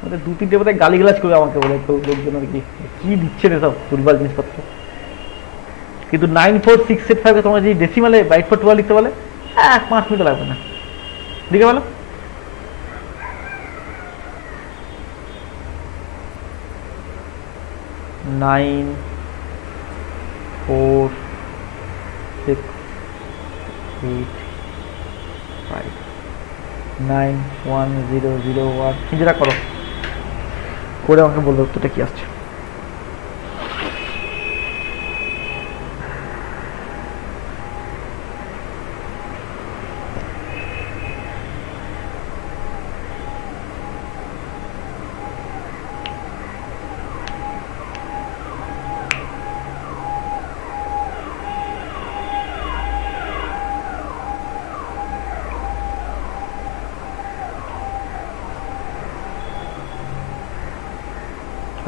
মানে 2-3টে বোধহয় গালিগালাজ করে আমাকে বলে তো লোকজন আর কি, কি দিচ্ছে রে সব ভুলভাল জিনিসপত্র। কিন্তু 94685 তোমরা যদি ডেসিমালে বাইট ফর 12 লিখতে বলে 5 মিনিট লাগবে না, লিখে বলো। Nine four six eight five 91001 নিজেরা করো, করে আমাকে বলবো উত্তরটা কি আসছে।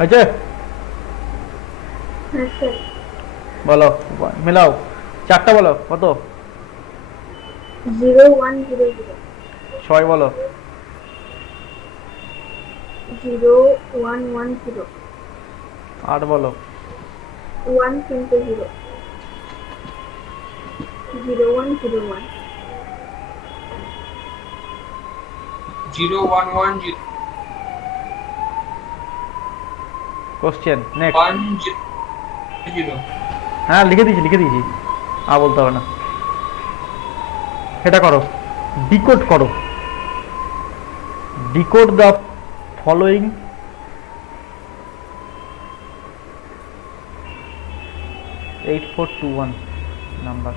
আচ্ছা হ্যাঁ স্যার। বলো, মিলাও, চারটা বলো কত। 0100 ছয় বলো। 0110 আট বলো। 100 0101 0110 কোশ্চেন নেক্সট। 100। হ্যাঁ লিখে দিয়েছি আর বলতে হবে না। এটা করো, ডিকোড করো, ডিকোড দ্য ফলোইং (8421) নাম্বার।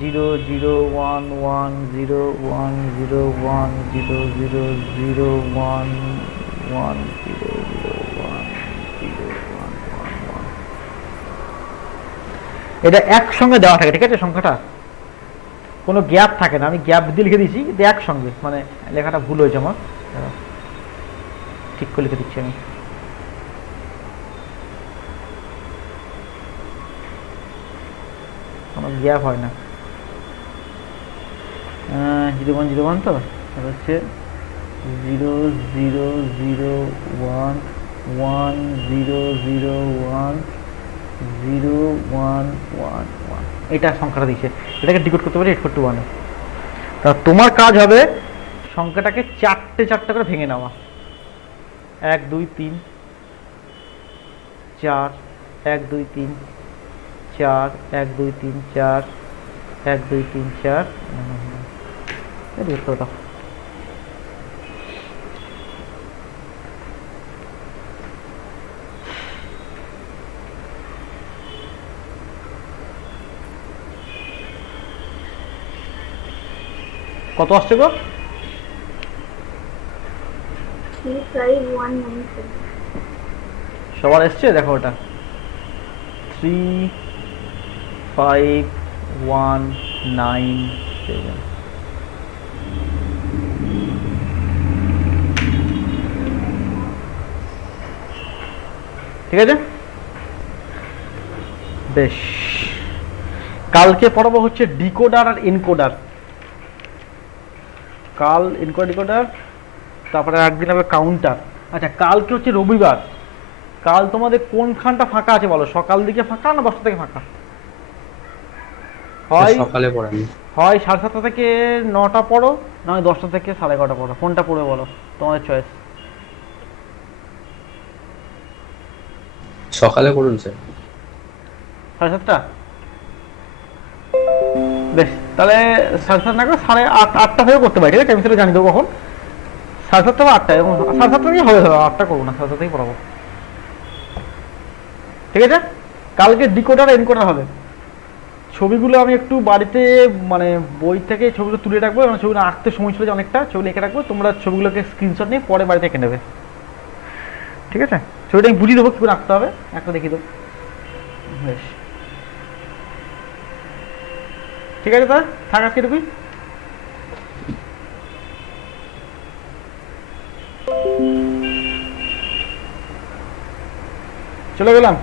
001101001010101. এটা একসঙ্গে দেওয়া থাকে, ঠিক আছে? সংখ্যাটা কোনো গ্যাপ থাকে না, আমি গ্যাপ দিয়ে লিখে দিয়েছি কিন্তু একসঙ্গে, মানে লেখাটা ভুল হয়েছে আমার, ঠিক করে লিখে দিচ্ছি আমি। কোনো গ্যাপ হয় না। 0101 তো হচ্ছে 000110010111, এটা সংখ্যাটা দিচ্ছে, এটাকে ডিকোড করতে পারি 8421-এ। তা তোমার কাজ হবে সংখ্যাটাকে চারটে করে ভেঙে নেওয়া। 1 2 3 4 1 2 3 4 1 2 3 4 1 2 3 4 দাও। কত আসছে গো? 35197 সবার এসছে? দেখো ওটা 35197। ঠিক আছে, বেশ। কালকে পড়াবো হচ্ছে ডিকোডার আর এনকোডার। কাল এনকোডার ডিকোডার, তারপরে একদিন হবে কাউন্টার। আচ্ছা কালকে হচ্ছে রবিবার, কাল তোমাদের কোনখানটা ফাঁকা আছে বলো? সকাল দিকে ফাঁকা না 10টা থেকে ফাঁকা? হয় সকালে পড়েন, হয় 7:30 থেকে 9টা পড়ো, না হয় 10টা থেকে 11:30 পড়ো, কোনটা পড়বে বলো? তোমাদের চয়েস। সকালে করুন স্যার। 7:30? বেশ, তাহলে 7:30 না করে 8:30 হয়েও করতে পারি, ঠিক আছে? আমি সেটা জানি দেবো কখন, 7:30 বা 8টা, এবং 7:30 থেকে হবে, 8টা করবো না, 7:30 থেকেই পড়াবো, ঠিক আছে? কালকে ডিকোডার এনকোডার হবে। ছবিগুলো আমি একটু বাড়িতে মানে বই থেকে ছবিগুলো তুলে রাখবো, এবং ছবিগুলো আঁকতে সময় চলে যায় অনেকটা, ছবিগুলো এঁকে রাখবো, তোমরা ছবিগুলোকে স্ক্রিনশট নিয়ে পরে বাড়িতে এঁকে নেবে, ঠিক আছে? ছবিটা আমি বুঝিয়ে দেবো কী করে আঁকতে হবে, একটা দেখিয়ে দেবো। বেশ, ঠিক আছে দাদা, থাক আজকে এটুকুই। চলে গেলাম।